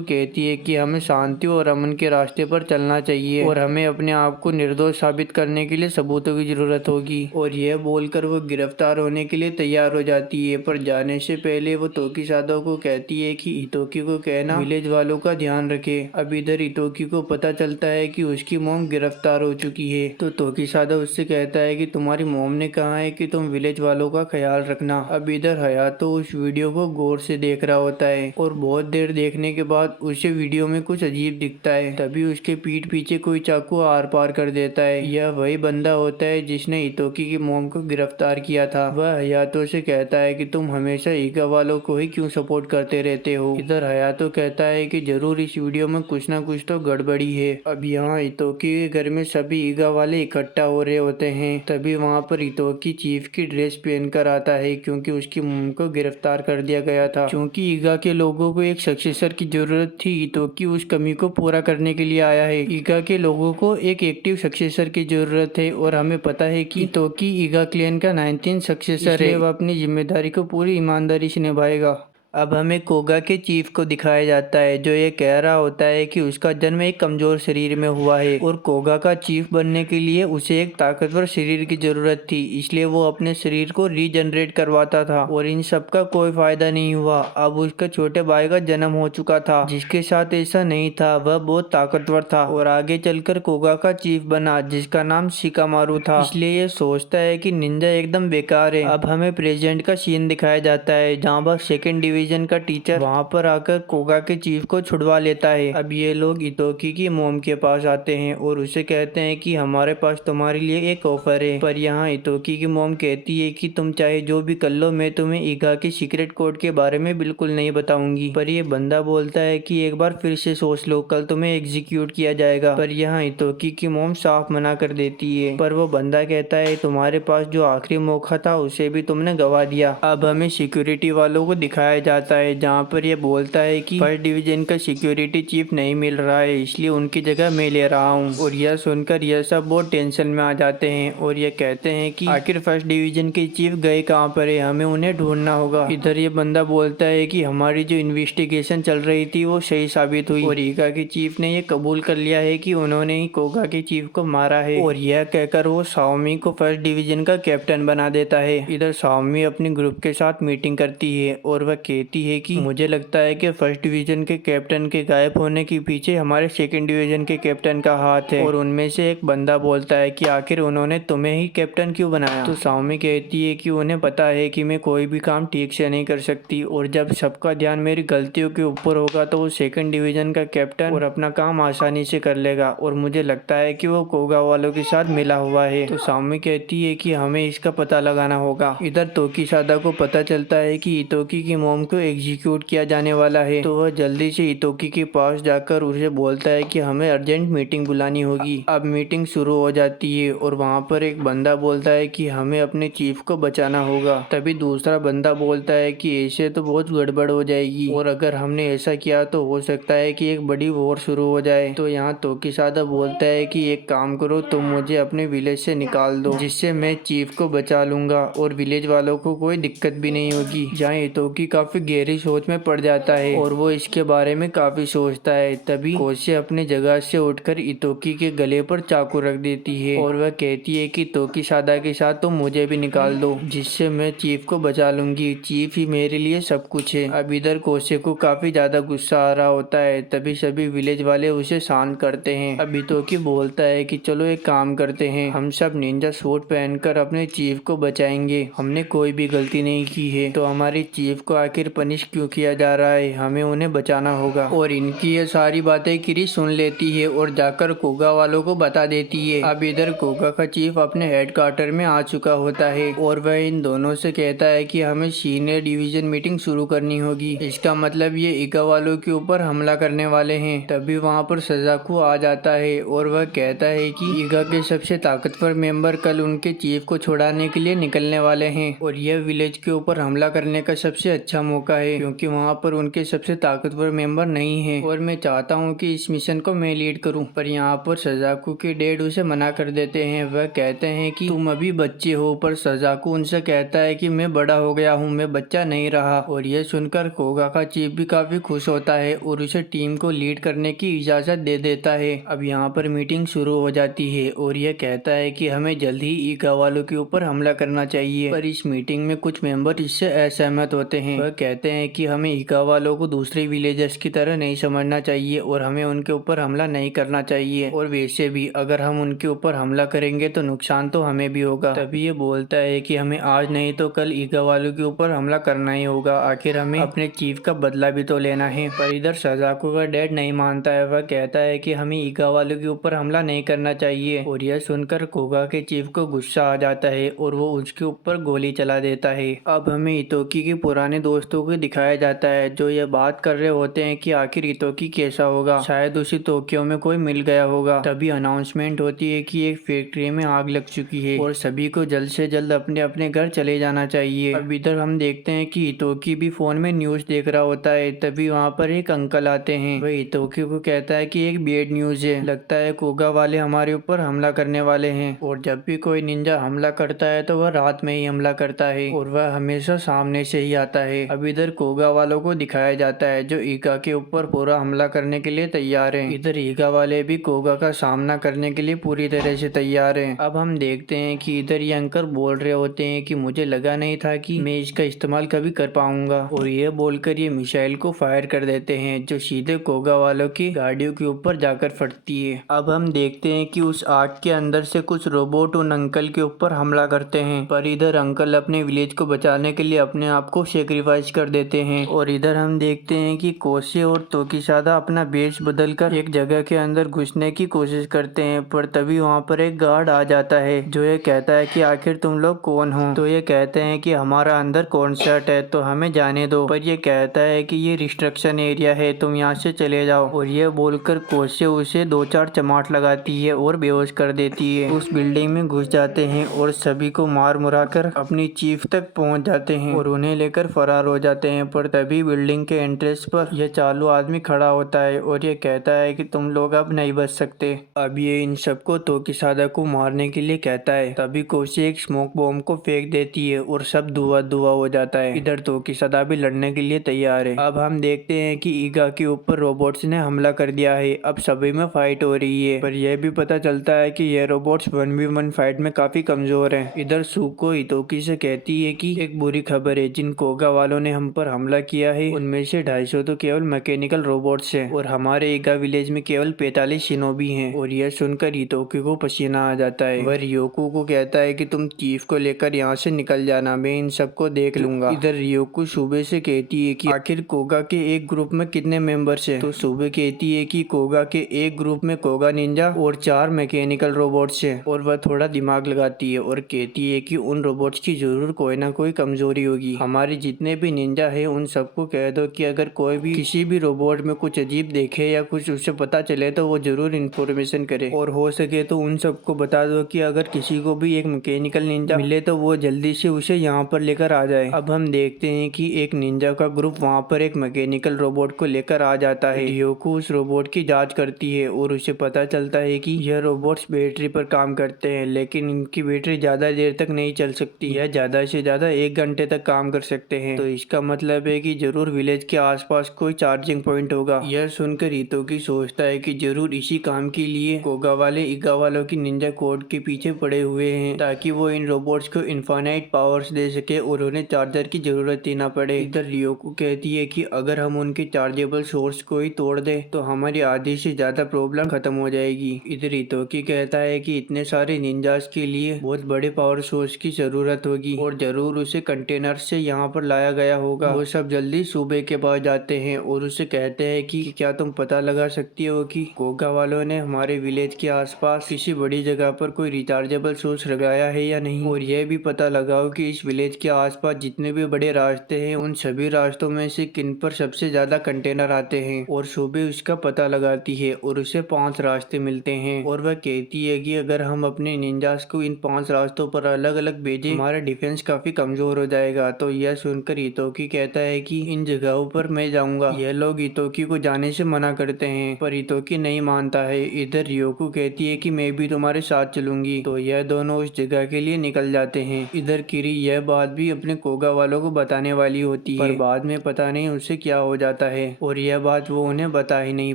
कहती है कि हमें शांति और अमन के रास्ते पर चलना चाहिए और हमें अपने आप को निर्दोष साबित करने के लिए सबूतों की जरूरत होगी। और यह बोलकर वो गिरफ्तार होने के लिए तैयार हो जाती है पर जाने से पहले वो तोकीसादा को कहती है कि हितोकी को कहना विलेज वालों का ध्यान रखे। अब इधर हितोकी को पता चलता है कि उसकी मोम गिरफ्तार हो चुकी है तो तोकीसादा उससे कहता है कि तुम्हारी मोम ने कहा है कि तुम विलेज वालों का ख्याल रखना। अब इधर हयातो उस वीडियो को गौर से देख रहा होता है और बहुत देर देखने के बाद उसे वीडियो में कुछ अजीब दिखता है। तभी उसके पीठ पीछे कोई चाकू आर पार कर देता है। यह वही बंदा होता है जिसने इतोकी की मॉम को गिरफ्तार किया था। वह हयातो से कहता है कि तुम हमेशा ईगा वालों को ही क्यों सपोर्ट करते रहते हो। इधर हयातो कहता है कि जरूर इस वीडियो में कुछ ना कुछ तो गड़बड़ी है। अब यहाँ इतोकी के घर में सभी ईगा वाले इकट्ठा हो रहे होते हैं। तभी वहाँ पर इतोकी चीफ की ड्रेस पहन कर आता है क्योंकि उसकी मॉम को गिरफ्तार कर दिया गया था। क्योंकि ईगा के लोगों को एक सक्सेसर की जरूरत थी, इतोकी उस कमी को पूरा करने के लिए आया है। ईगा के लोगों को एक एक्टिव सक्सेसर की जरूरत है और हमें पता है कि इतोकी ईगा क्लैन का 19th सक्सेसर है। वह अपनी जिम्मेदारी को पूरी ईमानदारी से निभाएगा। अब हमें कोगा के चीफ को दिखाया जाता है जो ये कह रहा होता है कि उसका जन्म एक कमजोर शरीर में हुआ है और कोगा का चीफ बनने के लिए उसे एक ताकतवर शरीर की जरूरत थी, इसलिए वो अपने शरीर को रीजनरेट करवाता था और इन सब का कोई फायदा नहीं हुआ। अब उसके छोटे भाई का जन्म हो चुका था जिसके साथ ऐसा नहीं था। वह बहुत ताकतवर था और आगे चलकर कोगा का चीफ बना जिसका नाम शिकामारू था, इसलिए ये सोचता है कि निंजा एकदम बेकार है। अब हमें प्रेजेंट का सीन दिखाया जाता है जहाँ पर सेकेंड डिवीजन का टीचर वहां पर आकर कोगा के चीफ को छुड़वा लेता है। अब ये लोग इतोकी की मॉम के पास आते हैं और उसे कहते हैं कि हमारे पास तुम्हारे लिए एक ऑफर है। पर यहाँ इतोकी की मॉम कहती है कि तुम चाहे जो भी कर लो, मैं तुम्हें ईगा के सीक्रेट कोड के बारे में बिल्कुल नहीं बताऊंगी। पर ये बंदा बोलता है कि एक बार फिर से सोच लो, कल तुम्हें एग्जीक्यूट किया जाएगा। पर यहाँ इतोकी की मॉम साफ मना कर देती है। पर वो बंदा कहता है तुम्हारे पास जो आखिरी मौका था उसे भी तुमने गवा दिया। अब हमें सिक्योरिटी वालों को दिखाया जाता है जहाँ पर ये बोलता है कि फर्स्ट डिवीजन का सिक्योरिटी चीफ नहीं मिल रहा है, इसलिए उनकी जगह मैं ले रहा हूँ। और यह सुनकर यह सब बहुत टेंशन में आ जाते हैं और ये कहते हैं कि आखिर फर्स्ट डिवीजन के चीफ गए कहाँ पर है, हमें उन्हें ढूंढना होगा। इधर ये बंदा बोलता है कि हमारी जो इन्वेस्टिगेशन चल रही थी वो सही साबित हुई और ईगा के चीफ ने ये कबूल कर लिया है कि उन्होंने ही कोगा के चीफ को मारा है। और यह कहकर वो साओमी को फर्स्ट डिवीजन का कैप्टन बना देता है। इधर साओमी अपने ग्रुप के साथ मीटिंग करती है और वह कहती है कि मुझे लगता है कि फर्स्ट डिवीजन के कैप्टन के गायब होने के पीछे हमारे सेकंड डिवीजन के कैप्टन का हाथ है। और उनमें से एक बंदा बोलता है कि आखिर उन्होंने तुम्हें ही कैप्टन क्यों बनाया। तो साओमी कहती है कि उन्हें पता है कि मैं कोई भी काम ठीक से नहीं कर सकती और जब सबका ध्यान मेरी गलतियों के ऊपर होगा तो वो सेकंड डिवीजन का कैप्टन और अपना काम आसानी से कर लेगा और मुझे लगता है कि वो कोगा वालों के साथ मिला हुआ है। तो साओमी कहती है कि हमें इसका पता लगाना होगा। इधर तोकीसादा को पता चलता है कि इतोकी की मॉम को एग्जीक्यूट किया जाने वाला है, तो वह जल्दी से इतोकी के पास जाकर उसे बोलता है कि हमें अर्जेंट मीटिंग बुलानी होगी। अब मीटिंग शुरू हो जाती है और वहाँ पर एक बंदा बोलता है कि हमें अपने चीफ को बचाना होगा। तभी दूसरा बंदा बोलता है कि ऐसे तो बहुत गड़बड़ हो जाएगी और अगर हमने ऐसा किया तो हो सकता है कि एक बड़ी वॉर शुरू हो जाए। तो यहाँ तोकीसादा बोलता है कि एक काम करो, तुम मुझे अपने विलेज से निकाल दो जिससे मैं चीफ को बचा लूंगा और विलेज वालों को कोई दिक्कत भी नहीं होगी। जहाँ इतोकी काफी गहरी सोच में पड़ जाता है और वो इसके बारे में काफी सोचता है। तभी कोसे अपने जगह से उठकर इतोकी के गले पर चाकू रख देती है और वह कहती है कि तोकीसादा के साथ तुम मुझे भी निकाल दो जिससे मैं चीफ को बचा लूंगी। चीफ ही मेरे लिए सब कुछ है। अब इधर कोसे को काफी ज्यादा गुस्सा आ रहा होता है। तभी सभी विलेज वाले उसे शांत करते हैं। अब इतोकी बोलता है कि चलो एक काम करते हैं, हम सब निंजा सूट पहनकर अपने चीफ को बचाएंगे। हमने कोई भी गलती नहीं की है तो हमारी चीफ को आखिर पनिश क्यों किया जा रहा है, हमें उन्हें बचाना होगा। और इनकी ये सारी बातें किरी सुन लेती है और जाकर कोगा वालों को बता देती है। अब इधर कोगा का चीफ अपने हेड क्वार्टर में आ चुका होता है और वह इन दोनों से कहता है कि हमें सीनियर डिवीजन मीटिंग शुरू करनी होगी। इसका मतलब ये ईगा वालों के ऊपर हमला करने वाले हैं। तभी वहाँ पर सजाकू आ जाता है और वह कहता है कि ईगा के सबसे ताकतवर मेंबर कल उनके चीफ को छुड़ाने के लिए निकलने वाले हैं और यह विलेज के ऊपर हमला करने का सबसे अच्छा मौका है क्योंकि वहाँ पर उनके सबसे ताकतवर मेंबर नहीं है और मैं चाहता हूँ कि इस मिशन को मैं लीड करूँ। पर यहाँ पर सजाकू के डैड उसे मना कर देते हैं। वह कहते हैं कि तुम अभी बच्चे हो, पर सजाकू उनसे कहता है कि मैं बड़ा हो गया हूँ, मैं बच्चा नहीं रहा। और यह सुनकर कोगा का चीफ भी काफी खुश होता है और उसे टीम को लीड करने की इजाजत दे देता है। अब यहाँ पर मीटिंग शुरू हो जाती है और यह कहता है कि हमें जल्द ही ईगा वालों के ऊपर हमला करना चाहिए। पर इस मीटिंग में कुछ मेंबर इससे असहमत होते हैं। वह कहते हैं कि हमें इका वालों को दूसरे विलेजर्स की तरह नहीं समझना चाहिए और हमें उनके ऊपर हमला नहीं करना चाहिए, और वैसे भी अगर हम उनके ऊपर हमला करेंगे तो नुकसान तो हमें भी होगा। तभी ये बोलता है कि हमें आज नहीं तो कल इका वालों के ऊपर हमला करना ही होगा, आखिर हमें अपने चीफ का बदला भी तो लेना है। पर इधर सजाको का डैड नहीं मानता है, वह कहता है कि हमें इका वालों के ऊपर हमला नहीं करना चाहिए, और यह सुनकर कोगा के चीफ को गुस्सा आ जाता है और वो उसके ऊपर गोली चला देता है। अब हमें इतोकी के पुराने दोस्तों को दिखाया जाता है जो ये बात कर रहे होते हैं कि आखिर इतोकी कैसा होगा, शायद उसे टोक्यो में कोई मिल गया होगा। तभी अनाउंसमेंट होती है कि एक फैक्ट्री में आग लग चुकी है और सभी को जल्द से जल्द अपने अपने घर चले जाना चाहिए। अब इधर हम देखते हैं कि इतोकी भी फोन में न्यूज देख रहा होता है। तभी वहाँ पर एक अंकल आते हैं, वह इतोकी को कहता है कि एक बैड न्यूज है, लगता है कोगा वाले हमारे ऊपर हमला करने वाले हैं। और जब भी कोई निंजा हमला करता है तो वह रात में ही हमला करता है और वह हमेशा सामने से ही आता है। अब इधर कोगा वालों को दिखाया जाता है जो ईगा के ऊपर पूरा हमला करने के लिए तैयार हैं। इधर ईगा वाले भी कोगा का सामना करने के लिए पूरी तरह से तैयार हैं। अब हम देखते हैं कि इधर ये अंकल बोल रहे होते हैं कि मुझे लगा नहीं था कि मैं इसका इस्तेमाल कभी कर पाऊंगा, और ये बोलकर ये मिसाइल को फायर कर देते हैं जो सीधे कोगा वालों की गाड़ियों के ऊपर जाकर फटती है। अब हम देखते हैं कि उस आग के अंदर से कुछ रोबोट उन अंकल के ऊपर हमला करते हैं, पर इधर अंकल अपने विलेज को बचाने के लिए अपने आप को सेक्रीफाइस कर देते हैं। और इधर हम देखते हैं कि कोसे और तोकिसादा अपना बेस बदलकर एक जगह के अंदर घुसने की कोशिश करते हैं, पर तभी वहाँ पर एक गार्ड आ जाता है जो ये कहता है कि आखिर तुम लोग कौन हो। तो ये कहते हैं कि हमारा अंदर कॉन्सर्ट है तो हमें जाने दो, पर ये कहता है कि ये रिस्ट्रिक्शन एरिया है, तुम यहाँ से चले जाओ। और ये बोलकर कोसे उसे 2-4 चमाट लगाती है और बेहोश कर देती है। उस बिल्डिंग में घुस जाते हैं और सभी को मार मुरा कर अपनी चीफ तक पहुंच जाते हैं और उन्हें लेकर फरार हो जाते हैं। पर तभी बिल्डिंग के एंट्रेंस पर यह चालू आदमी खड़ा होता है और ये कहता है कि तुम लोग अब नहीं बच सकते। अब ये इन सबको तोकिसादा को मारने के लिए कहता है। तभी कोसे एक स्मोक बॉम्ब को फेंक देती है और सब धुआं धुआं हो जाता है। इधर तोकिसादा भी लड़ने के लिए तैयार है। अब हम देखते हैं कि ईगा के ऊपर रोबोट्स ने हमला कर दिया है। अब सभी में फाइट हो रही है, पर यह भी पता चलता है कि ये रोबोट्स 1v1 फाइट में काफी कमजोर हैं। इधर सुको इतोकी से कहती है कि एक बुरी खबर है, जिन कोगा वालों ने हम पर हमला किया है उनमें से 250 तो केवल मैकेनिकल रोबोट्स हैं और हमारे ईगा विलेज में केवल 45 शिनोबी हैं। और यह सुनकर इतोकी को पसीना आ जाता है। वह रियोकू को कहता है कि तुम चीफ को लेकर यहाँ से निकल जाना, मैं इन सबको देख लूंगा। इधर रियोकू सुबह से कहती है कि आखिर कोगा के एक ग्रुप में कितने मेंबर्स हैं। तो सुबह कहती है कि कोगा के एक ग्रुप में कोगा निंजा और 4 मैकेनिकल रोबोट्स हैं। और वह थोड़ा दिमाग लगाती है और कहती है कि उन रोबोट्स की जरूर कोई ना कोई कमजोरी होगी। हमारे जितने भी निंजा है उन सबको कह दो कि अगर कोई भी किसी भी रोबोट में कुछ अजीब देखे या कुछ उससे पता चले तो वो जरूर इन्फॉर्मेशन करे, और हो सके तो उन सबको बता दो कि अगर किसी को भी एक मैकेनिकल निंजा मिले तो वो जल्दी से उसे यहाँ पर लेकर आ जाए। अब हम देखते हैं कि एक निंजा का ग्रुप वहाँ पर एक मैकेनिकल रोबोट को लेकर आ जाता है। रियोकू उस रोबोट की जांच करती है और उसे पता चलता है कि यह रोबोट्स बैटरी पर काम करते हैं, लेकिन इनकी बैटरी ज्यादा देर तक नहीं चल सकती है, ज्यादा से ज्यादा 1 घंटे तक काम कर सकते हैं। तो इसका मतलब है कि जरूर विलेज के आसपास कोई चार्जिंग पॉइंट होगा। यह सुनकर इतोकी सोचता है कि जरूर इसी काम के लिए कोगा वाले ईगा वालों की निंजा कोड के पीछे पड़े हुए हैं, ताकि वो इन रोबोट्स को इनफाइनाइट पावर्स दे सके और उन्हें चार्जर की जरूरत ही ना पड़े। इधर रियोकू कहती है कि अगर हम उनके चार्जेबल सोर्स को ही तोड़ दे तो हमारी आधी से ज्यादा प्रॉब्लम खत्म हो जाएगी। इधर इतोकी कहता है कि इतने सारे निंजास के लिए बहुत बड़े पावर सोर्स की जरूरत होगी और जरूर उसे कंटेनर से यहाँ पर लाया गया होगा। वो सब जल्दी सूबे के पास जाते हैं और उसे कहते हैं कि क्या तुम पता लगा सकती हो कि कोगा वालों ने हमारे विलेज के आसपास किसी बड़ी जगह पर कोई रिचार्जेबल सोर्स लगाया है या नहीं, और यह भी पता लगाओ कि इस विलेज के आसपास जितने भी बड़े रास्ते हैं उन सभी रास्तों में से किन पर सबसे ज्यादा कंटेनर आते हैं। और सुबह उसका पता लगाती है और उसे 5 रास्ते मिलते हैं और वह कहती है कि अगर हम अपने निंजास को इन 5 रास्तों पर अलग अलग भेजे हमारा डिफेंस काफी कमजोर हो जाएगा। तो यह सुनकर इतोकी कहता है कि इन जगहों पर मैं जाऊंगा। यह लोग इतोकी को जाने से मना करते हैं, पर इतोकी नहीं मानता है। इधर रियोकू कहती है कि मैं भी तुम्हारे साथ चलूंगी। तो यह दोनों उस जगह के लिए निकल जाते हैं। इधर किरी यह बात भी अपने कोगा वालों को बताने वाली होती है, पर बाद में पता नहीं उसे क्या हो जाता है और यह बात वो उन्हें बता ही नहीं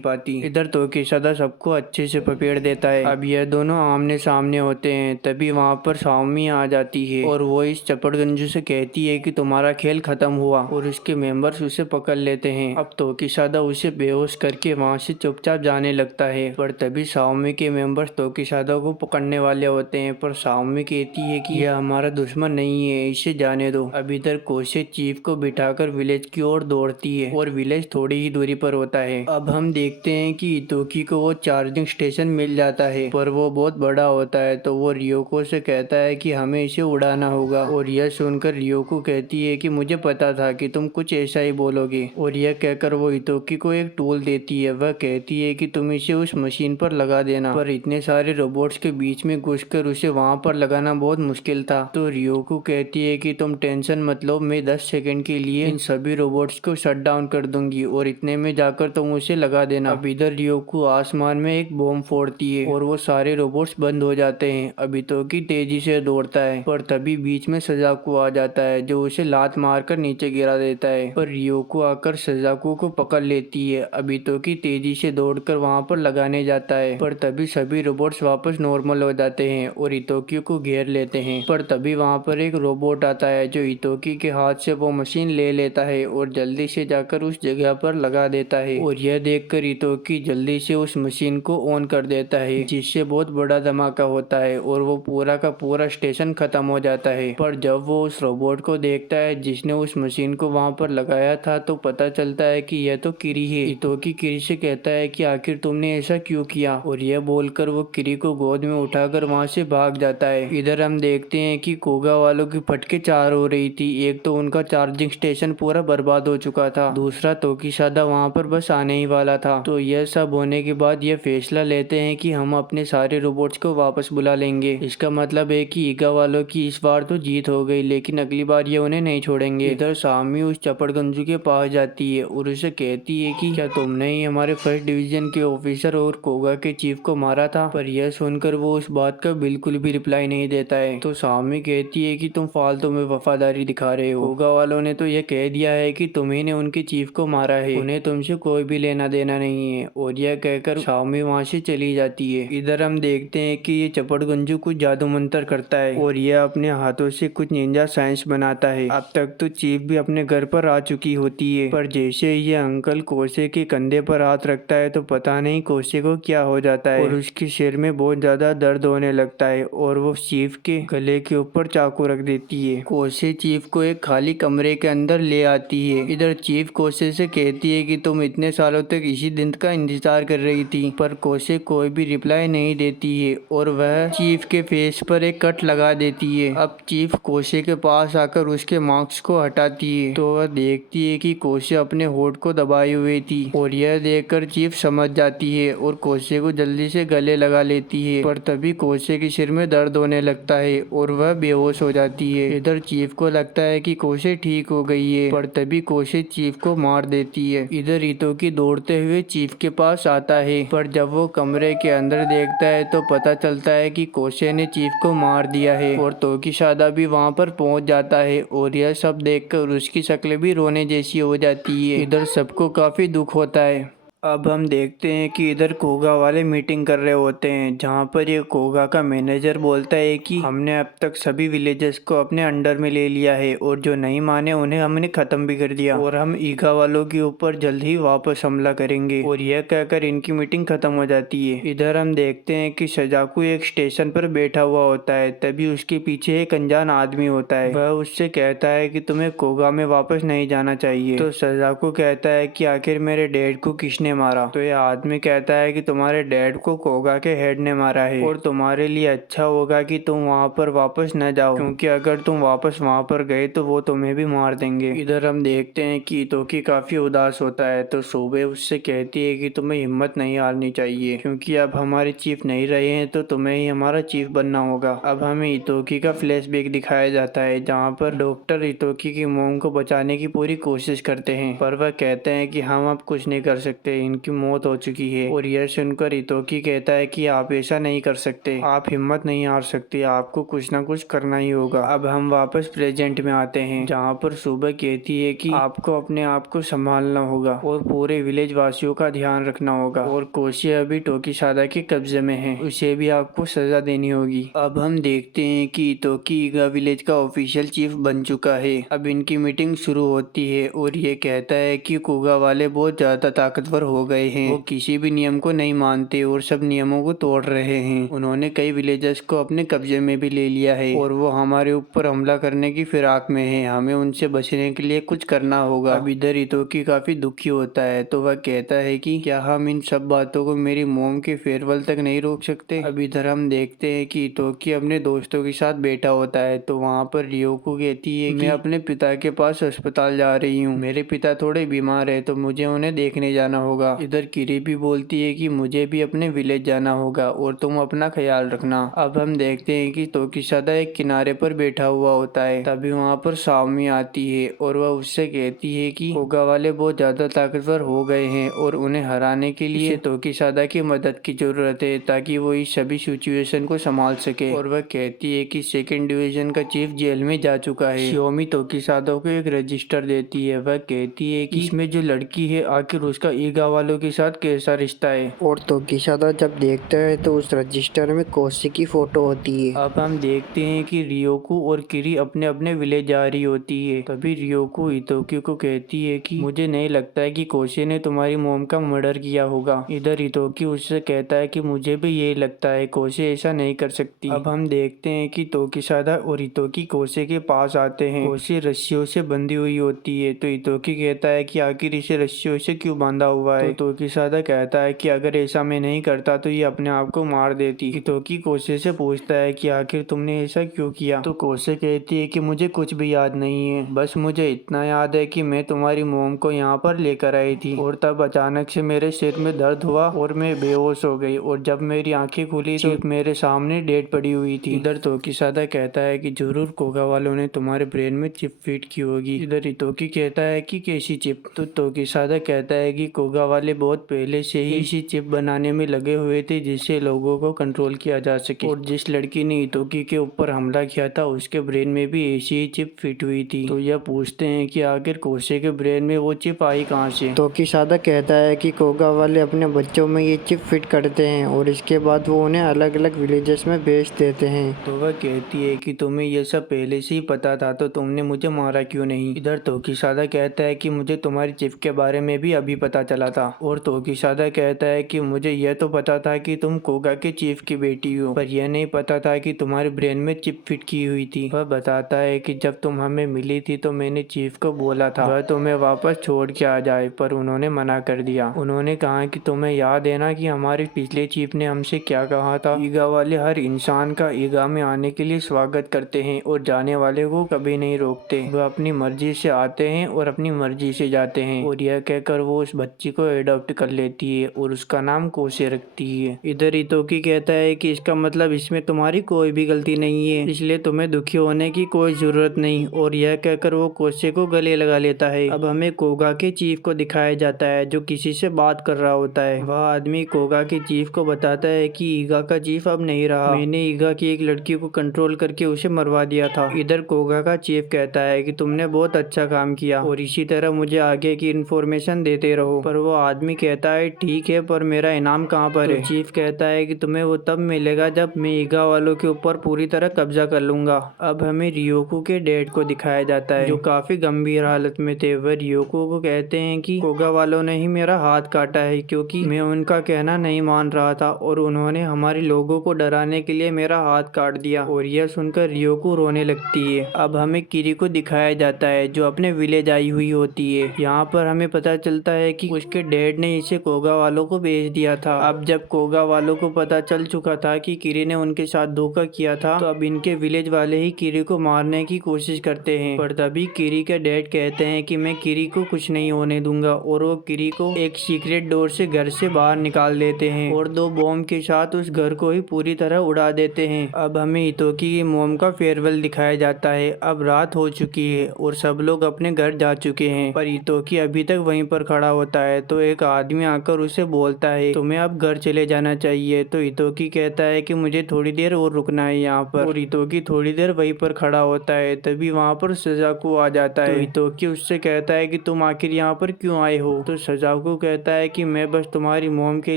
पाती। इधर तोकिसादा सबको अच्छे से पपेड़ देता है। अब यह दोनों आमने सामने होते हैं। तभी वहाँ पर साओमी आ जाती है और वो इस चपड़गंजू से कहती है कि तुम्हारा खेल खत्म खत्म हुआ और उसके मेंबर्स उसे पकड़ लेते हैं। अब तोकीशादा उसे बेहोश करके वहाँ से चुपचाप जाने लगता है, पर तभी शाओमी के मेंबर्स तोकीशादा को पकड़ने वाले होते हैं, पर शाओमी कहती है कि यह हमारा दुश्मन नहीं है, इसे जाने दो। अब इधर कोसे चीफ को बिठाकर विलेज की ओर दौड़ती है और विलेज थोड़ी ही दूरी पर होता है। अब हम देखते हैं कि इतोकी को वो चार्जिंग स्टेशन मिल जाता है, पर वो बहुत बड़ा होता है, तो वो रियोको से कहता है कि हमें इसे उड़ाना होगा। और यह सुनकर रियोको कहती है कि मुझे पता था कि तुम कुछ ऐसा ही बोलोगे। और यह कहकर वो इतोकी को एक टूल देती है। वह कहती है कि तुम इसे उस मशीन पर लगा देना, पर इतने सारे रोबोट्स के बीच में घुसकर उसे वहां पर लगाना बहुत मुश्किल था। तो रियोको कहती है कि तुम टेंशन मत लो, मैं 10 सेकंड के लिए इन सभी रोबोट्स को शट डाउन कर दूंगी और इतने में जाकर तुम उसे लगा देना। अब इधर रियोको आसमान में एक बॉम्ब फोड़ती है और वो सारे रोबोट्स बंद हो जाते हैं। अब इतोकी तेजी से दौड़ता है, पर तभी बीच में सजाकू आ जाता है जो उसे लात मारकर नीचे गिरा देता है, पर रियोको आकर सजाकू को पकड़ लेती है। अब इतोकी तेजी से दौड़कर वहां पर लगाने जाता है, पर तभी सभी रोबोट्स वापस नॉर्मल हो जाते हैं और इतोकी को घेर लेते हैं। पर तभी वहां पर एक रोबोट आता है जो इतोकी के हाथ से वो मशीन ले लेता है और जल्दी से जाकर उस जगह पर लगा देता है। और यह देखकर इतोकी जल्दी से उस मशीन को ऑन कर देता है, जिससे बहुत बड़ा धमाका होता है और वो पूरा का पूरा स्टेशन खत्म हो जाता है। पर जब वो उस रोबोट को देखता है जिसने उस मशीन को वहां पर लगाया था, तो पता चलता है कि यह तो किरी है। इतोकी किरी से कहता है कि आखिर तुमने ऐसा क्यों किया, और यह बोलकर वो किरी को गोद में उठाकर वहां से भाग जाता है। इधर हम देखते हैं कि कोगा वालों की फटके चार हो रही थी। एक तो उनका चार्जिंग स्टेशन पूरा बर्बाद हो चुका था, दूसरा तोकीशादा वहां पर बस आने ही वाला था। तो यह सब होने के बाद यह फैसला लेते हैं कि हम अपने सारे रोबोट्स को वापस बुला लेंगे। इसका मतलब है कि ईगा वालों की इस बार तो जीत हो गई, लेकिन अगली बार ये उन्हें नहीं छोड़ेंगे। इधर सामी उस चपड़गंजू के पास जाती है और उसे कहती है कि क्या तुमने ही हमारे फर्स्ट डिवीजन के ऑफिसर और कोगा के चीफ को मारा था। पर यह सुनकर वो उस बात का बिल्कुल भी रिप्लाई नहीं देता है। तो सामी कहती है कि तुम फालतू में वफादारी दिखा रहे हो, कोगा वालों ने तो यह कह दिया है कि तुम्ही ने उनके चीफ को मारा है, उन्हें तुमसे कोई भी लेना देना नहीं है। और यह कहकर सामी वहाँ से चली जाती है। इधर हम देखते हैं कि ये चपड़गंजू कुछ जादू मंत्र करता है और यह अपने हाथों से कुछ निंजा साइंस बनाता है। अब तक तो चीफ भी अपने घर पर आ चुकी होती है, पर जैसे ये अंकल कोसे के कंधे पर हाथ रखता है तो पता नहीं कोसे को क्या हो जाता है और उसके सिर में बहुत ज्यादा दर्द होने लगता है और वो चीफ के गले के ऊपर चाकू रख देती है। कोसे चीफ को एक खाली कमरे के अंदर ले आती है। इधर चीफ कोसे से कहती है कि तुम इतने सालों तक इसी दिन का इंतजार कर रही थी, पर कोसे कोई भी रिप्लाई नहीं देती है और वह चीफ के फेस पर एक कट लगा देती है। अब चीफ कोसे के पास आकर उसके मास्क को हटाती है तो वह देखती है कि कोसे अपने होठ को दबाए हुए थी और यह देखकर चीफ समझ जाती है और कोसे को जल्दी से गले लगा लेती है। पर तभी कोसे के सिर में दर्द होने लगता है और वह बेहोश हो जाती है। इधर चीफ को लगता है कि कोसे ठीक हो गई है, पर तभी कोसे चीफ को मार देती है। इधर इतोकी दौड़ते हुए चीफ के पास आता है, पर जब वो कमरे के अंदर देखता है तो पता चलता है कि कोसे ने चीफ को मार दिया है और तोकीशादा भी वहां पर पहुंच जाता है और यह सब देखकर उसकी शक्ल भी रोने जैसी हो जाती है। इधर सबको काफी दुख होता है। अब हम देखते हैं कि इधर कोगा वाले मीटिंग कर रहे होते हैं, जहाँ पर ये कोगा का मैनेजर बोलता है कि हमने अब तक सभी विलेजेस को अपने अंडर में ले लिया है और जो नहीं माने उन्हें हमने खत्म भी कर दिया और हम ईगा वालों के ऊपर जल्द ही वापस हमला करेंगे। और यह कहकर इनकी मीटिंग खत्म हो जाती है। इधर हम देखते हैं कि सजाकू एक स्टेशन पर बैठा हुआ होता है, तभी उसके पीछे एक अनजान आदमी होता है। वह उससे कहता है कि तुम्हें कोगा में वापस नहीं जाना चाहिए। तो सजाकू कहता है कि आखिर मेरे डैड को किसने मारा। तो यह आदमी कहता है कि तुम्हारे डैड को कोगा के हेड ने मारा है और तुम्हारे लिए अच्छा होगा कि तुम वहाँ पर वापस न जाओ, क्योंकि अगर तुम वापस वहाँ पर गए तो वो तुम्हें भी मार देंगे। इधर हम देखते हैं कि इतोकी काफी उदास होता है, तो सुबह उससे कहती है कि तुम्हें हिम्मत नहीं हारनी चाहिए, क्योंकि अब हमारे चीफ नहीं रहे हैं तो तुम्हें ही हमारा चीफ बनना होगा। अब हमें इतोकी का फ्लैशबैक दिखाया जाता है, जहाँ पर डॉक्टर इतोकी की मोम को बचाने की पूरी कोशिश करते हैं, पर वह कहते हैं कि हम अब कुछ नहीं कर सकते, इनकी मौत हो चुकी है। और यह सुनकर इतोकी कहता है कि आप ऐसा नहीं कर सकते, आप हिम्मत नहीं हार सकते, आपको कुछ ना कुछ करना ही होगा। अब हम वापस प्रेजेंट में आते हैं, जहाँ पर सुबह कहती है कि आपको अपने आप को संभालना होगा और पूरे विलेज वासियों का ध्यान रखना होगा। और कोशी अभी टोकीसादा के कब्जे में है, उसे भी आपको सजा देनी होगी। अब हम देखते हैं कि इतोकी ईगा विलेज का ऑफिशियल चीफ बन चुका है। अब इनकी मीटिंग शुरू होती है और ये कहता है कि कुगा वाले बहुत ज्यादा ताकतवर हो गए हैं, वो किसी भी नियम को नहीं मानते और सब नियमों को तोड़ रहे हैं। उन्होंने कई विलेजर्स को अपने कब्जे में भी ले लिया है और वो हमारे ऊपर हमला करने की फिराक में है, हमें उनसे बचने के लिए कुछ करना होगा। अब इधर इतोकी काफी दुखी होता है, तो वह कहता है कि क्या हम इन सब बातों को मेरी मोम के फेयरवेल तक नहीं रोक सकते। अब इधर हम देखते हैं कि इतोकी अपने दोस्तों के साथ बैठा होता है, तो वहाँ पर रियोको कहती है कि मैं अपने पिता के पास अस्पताल जा रही हूँ, मेरे पिता थोड़े बीमार है तो मुझे उन्हें देखने जाना होगा। इधर किरी भी बोलती है कि मुझे भी अपने विलेज जाना होगा और तुम अपना ख्याल रखना। अब हम देखते हैं कि तोकीसादा एक किनारे पर बैठा हुआ होता है, तभी वहाँ पर सामी आती है और वह उससे कहती है कि कोगा वाले बहुत ज्यादा ताकतवर हो गए हैं और उन्हें हराने के लिए तोकीसादा की मदद की जरूरत है ताकि वो इस सभी सिचुएशन को संभाल सके। और वह कहती है कि सेकेंड डिवीजन का चीफ जेल में जा चुका है। शियोमी तोकीसादा को एक रजिस्टर देती है, वह कहती है कि इसमें जो लड़की है आखिर उसका ईगा वालों के साथ कैसा रिश्ता है। और तोकीसादा जब देखता है तो उस रजिस्टर में कोशी की फोटो होती है। अब हम देखते हैं कि रियोको और किरी अपने अपने विलेज जा रही होती है, तभी रियोको इतोकी को कहती है कि मुझे नहीं लगता है कि कोशी ने तुम्हारी मोम का मर्डर किया होगा। इधर इतोकी उससे कहता है कि मुझे भी यही लगता है, कोशी ऐसा नहीं कर सकती। अब हम देखते हैं कि तोकीसादा और इतोकी कोशी के पास आते हैं। कोशी रस्सियों से बंधी हुई होती है, तो इतोकी कहता है कि आखिर इसे रस्सियों से क्यों बांधा हुआ है। तो तोकीसादा कहता है कि अगर ऐसा मैं नहीं करता तो ये अपने आप को मार देती। इतोकी कोशी से पूछता है कि आखिर तुमने ऐसा क्यों किया, तो कोशी कहती है कि मुझे कुछ भी याद नहीं है, बस मुझे इतना याद है कि मैं तुम्हारी मोम को यहाँ पर लेकर आई थी और तब अचानक से मेरे सिर में दर्द हुआ और मैं बेहोश हो गई और जब मेरी आंखें खुली तो मेरे सामने डेड पड़ी हुई थी। इधर तोकीसादा कहता है कि जरूर कोगा वालों ने तुम्हारे ब्रेन में चिप फिट की होगी। इधर इतोकी कहता है कि कैसी चिप, तो तोकीसादा कहता है कि कोगा वाले बहुत पहले से ही इसी चिप बनाने में लगे हुए थे जिससे लोगों को कंट्रोल किया जा सके। और जिस लड़की ने इतोकी के ऊपर हमला किया था उसके ब्रेन में भी ऐसी ही चिप फिट हुई थी। तो यह पूछते हैं कि आखिर कोशे के ब्रेन में वो चिप आई कहाँ से। तोकीसादा कहता है कि कोगा वाले अपने बच्चों में ये चिप फिट करते हैं और इसके बाद वो उन्हें अलग अलग विलेजेस में बेच देते हैं। तो वह कहती है कि तुम्हें यह सब पहले से ही पता था तो तुमने मुझे मारा क्यों नहीं। इधर तोकीसादा कहता है कि मुझे तुम्हारी चिप के बारे में भी अभी पता चला था। और तोकीसादा कहता है कि मुझे यह तो पता था कि तुम कोगा के चीफ की बेटी हो, पर यह नहीं पता था कि तुम्हारे ब्रेन में चिप फिट की हुई थी। वह बताता है कि जब तुम हमें मिली थी तो मैंने चीफ को बोला था वह तुम्हें वापस छोड़ के आ जाए, पर उन्होंने मना कर दिया। उन्होंने कहा कि तुम्हें याद है ना कि हमारे पिछले चीफ ने हमसे क्या कहा था, ईगा वाले हर इंसान का ईगा में आने के लिए स्वागत करते हैं और जाने वाले को कभी नहीं रोकते। वह अपनी मर्जी से आते हैं और अपनी मर्जी से जाते हैं। और यह कहकर वो उस बच्ची को एडॉप्ट कर लेती है और उसका नाम कोसे रखती है। इधर इतोकी कहता है कि इसका मतलब इसमें तुम्हारी कोई भी गलती नहीं है, इसलिए तुम्हें दुखी होने की कोई जरूरत नहीं। और यह कहकर वो कोसे को गले लगा लेता है। अब हमें कोगा के चीफ को दिखाया जाता है जो किसी से बात कर रहा होता है। वह आदमी कोगा के चीफ को बताता है कि ईगा का चीफ अब नहीं रहा, मैंने ईगा की एक लड़की को कंट्रोल करके उसे मरवा दिया था। इधर कोगा का चीफ कहता है कि तुमने बहुत अच्छा काम किया और इसी तरह मुझे आगे की इन्फॉर्मेशन देते रहो। पर वो आदमी कहता है ठीक है, पर मेरा इनाम कहाँ पर है। चीफ कहता है कि तुम्हें वो तब मिलेगा जब मैं ईगा वालों के ऊपर पूरी तरह कब्जा कर लूंगा। अब हमें रियोको के डैड को दिखाया जाता है जो काफी गंभीर हालत में थे। वह रियोको को कहते हैं कि कोगा वालों ने ही मेरा हाथ काटा है क्योंकि मैं उनका कहना नहीं मान रहा था और उन्होंने हमारे लोगों को डराने के लिए मेरा हाथ काट दिया। और यह सुनकर रियोको रोने लगती है। अब हमें किरी को दिखाया जाता है जो अपने विलेज आई हुई होती है। यहाँ पर हमें पता चलता है कि उसके डैड ने इसे कोगा वालों को बेच दिया था। अब जब कोगा वालों को पता चल चुका था कि किरी ने उनके साथ धोखा किया था तो अब इनके विलेज वाले ही किरी को मारने की कोशिश करते हैं। पर तभी किरी के डैड कहते हैं कि मैं किरी को कुछ नहीं होने दूंगा और वो किरी को एक सीक्रेट डोर से घर से बाहर निकाल देते हैं और 2 बॉम्ब के साथ उस घर को ही पूरी तरह उड़ा देते हैं। अब हमें इतोकी की मोम का फेयरवेल दिखाया जाता है। अब रात हो चुकी है और सब लोग अपने घर जा चुके हैं, पर इतोकी अभी तक वहीं पर खड़ा होता है। तो एक आदमी आकर उसे बोलता है तुम्हें अब घर चले जाना चाहिए। तो हितोकी कहता है कि मुझे थोड़ी देर और रुकना है यहाँ पर, और हितोकी थोड़ी देर वहीं पर खड़ा होता है। तभी वहाँ पर सजाकू आ जाता है। तो हितोकी उससे कहता है कि तुम आखिर यहाँ पर क्यों आए हो। तो सजाकू कहता है कि मैं बस तुम्हारी मॉम के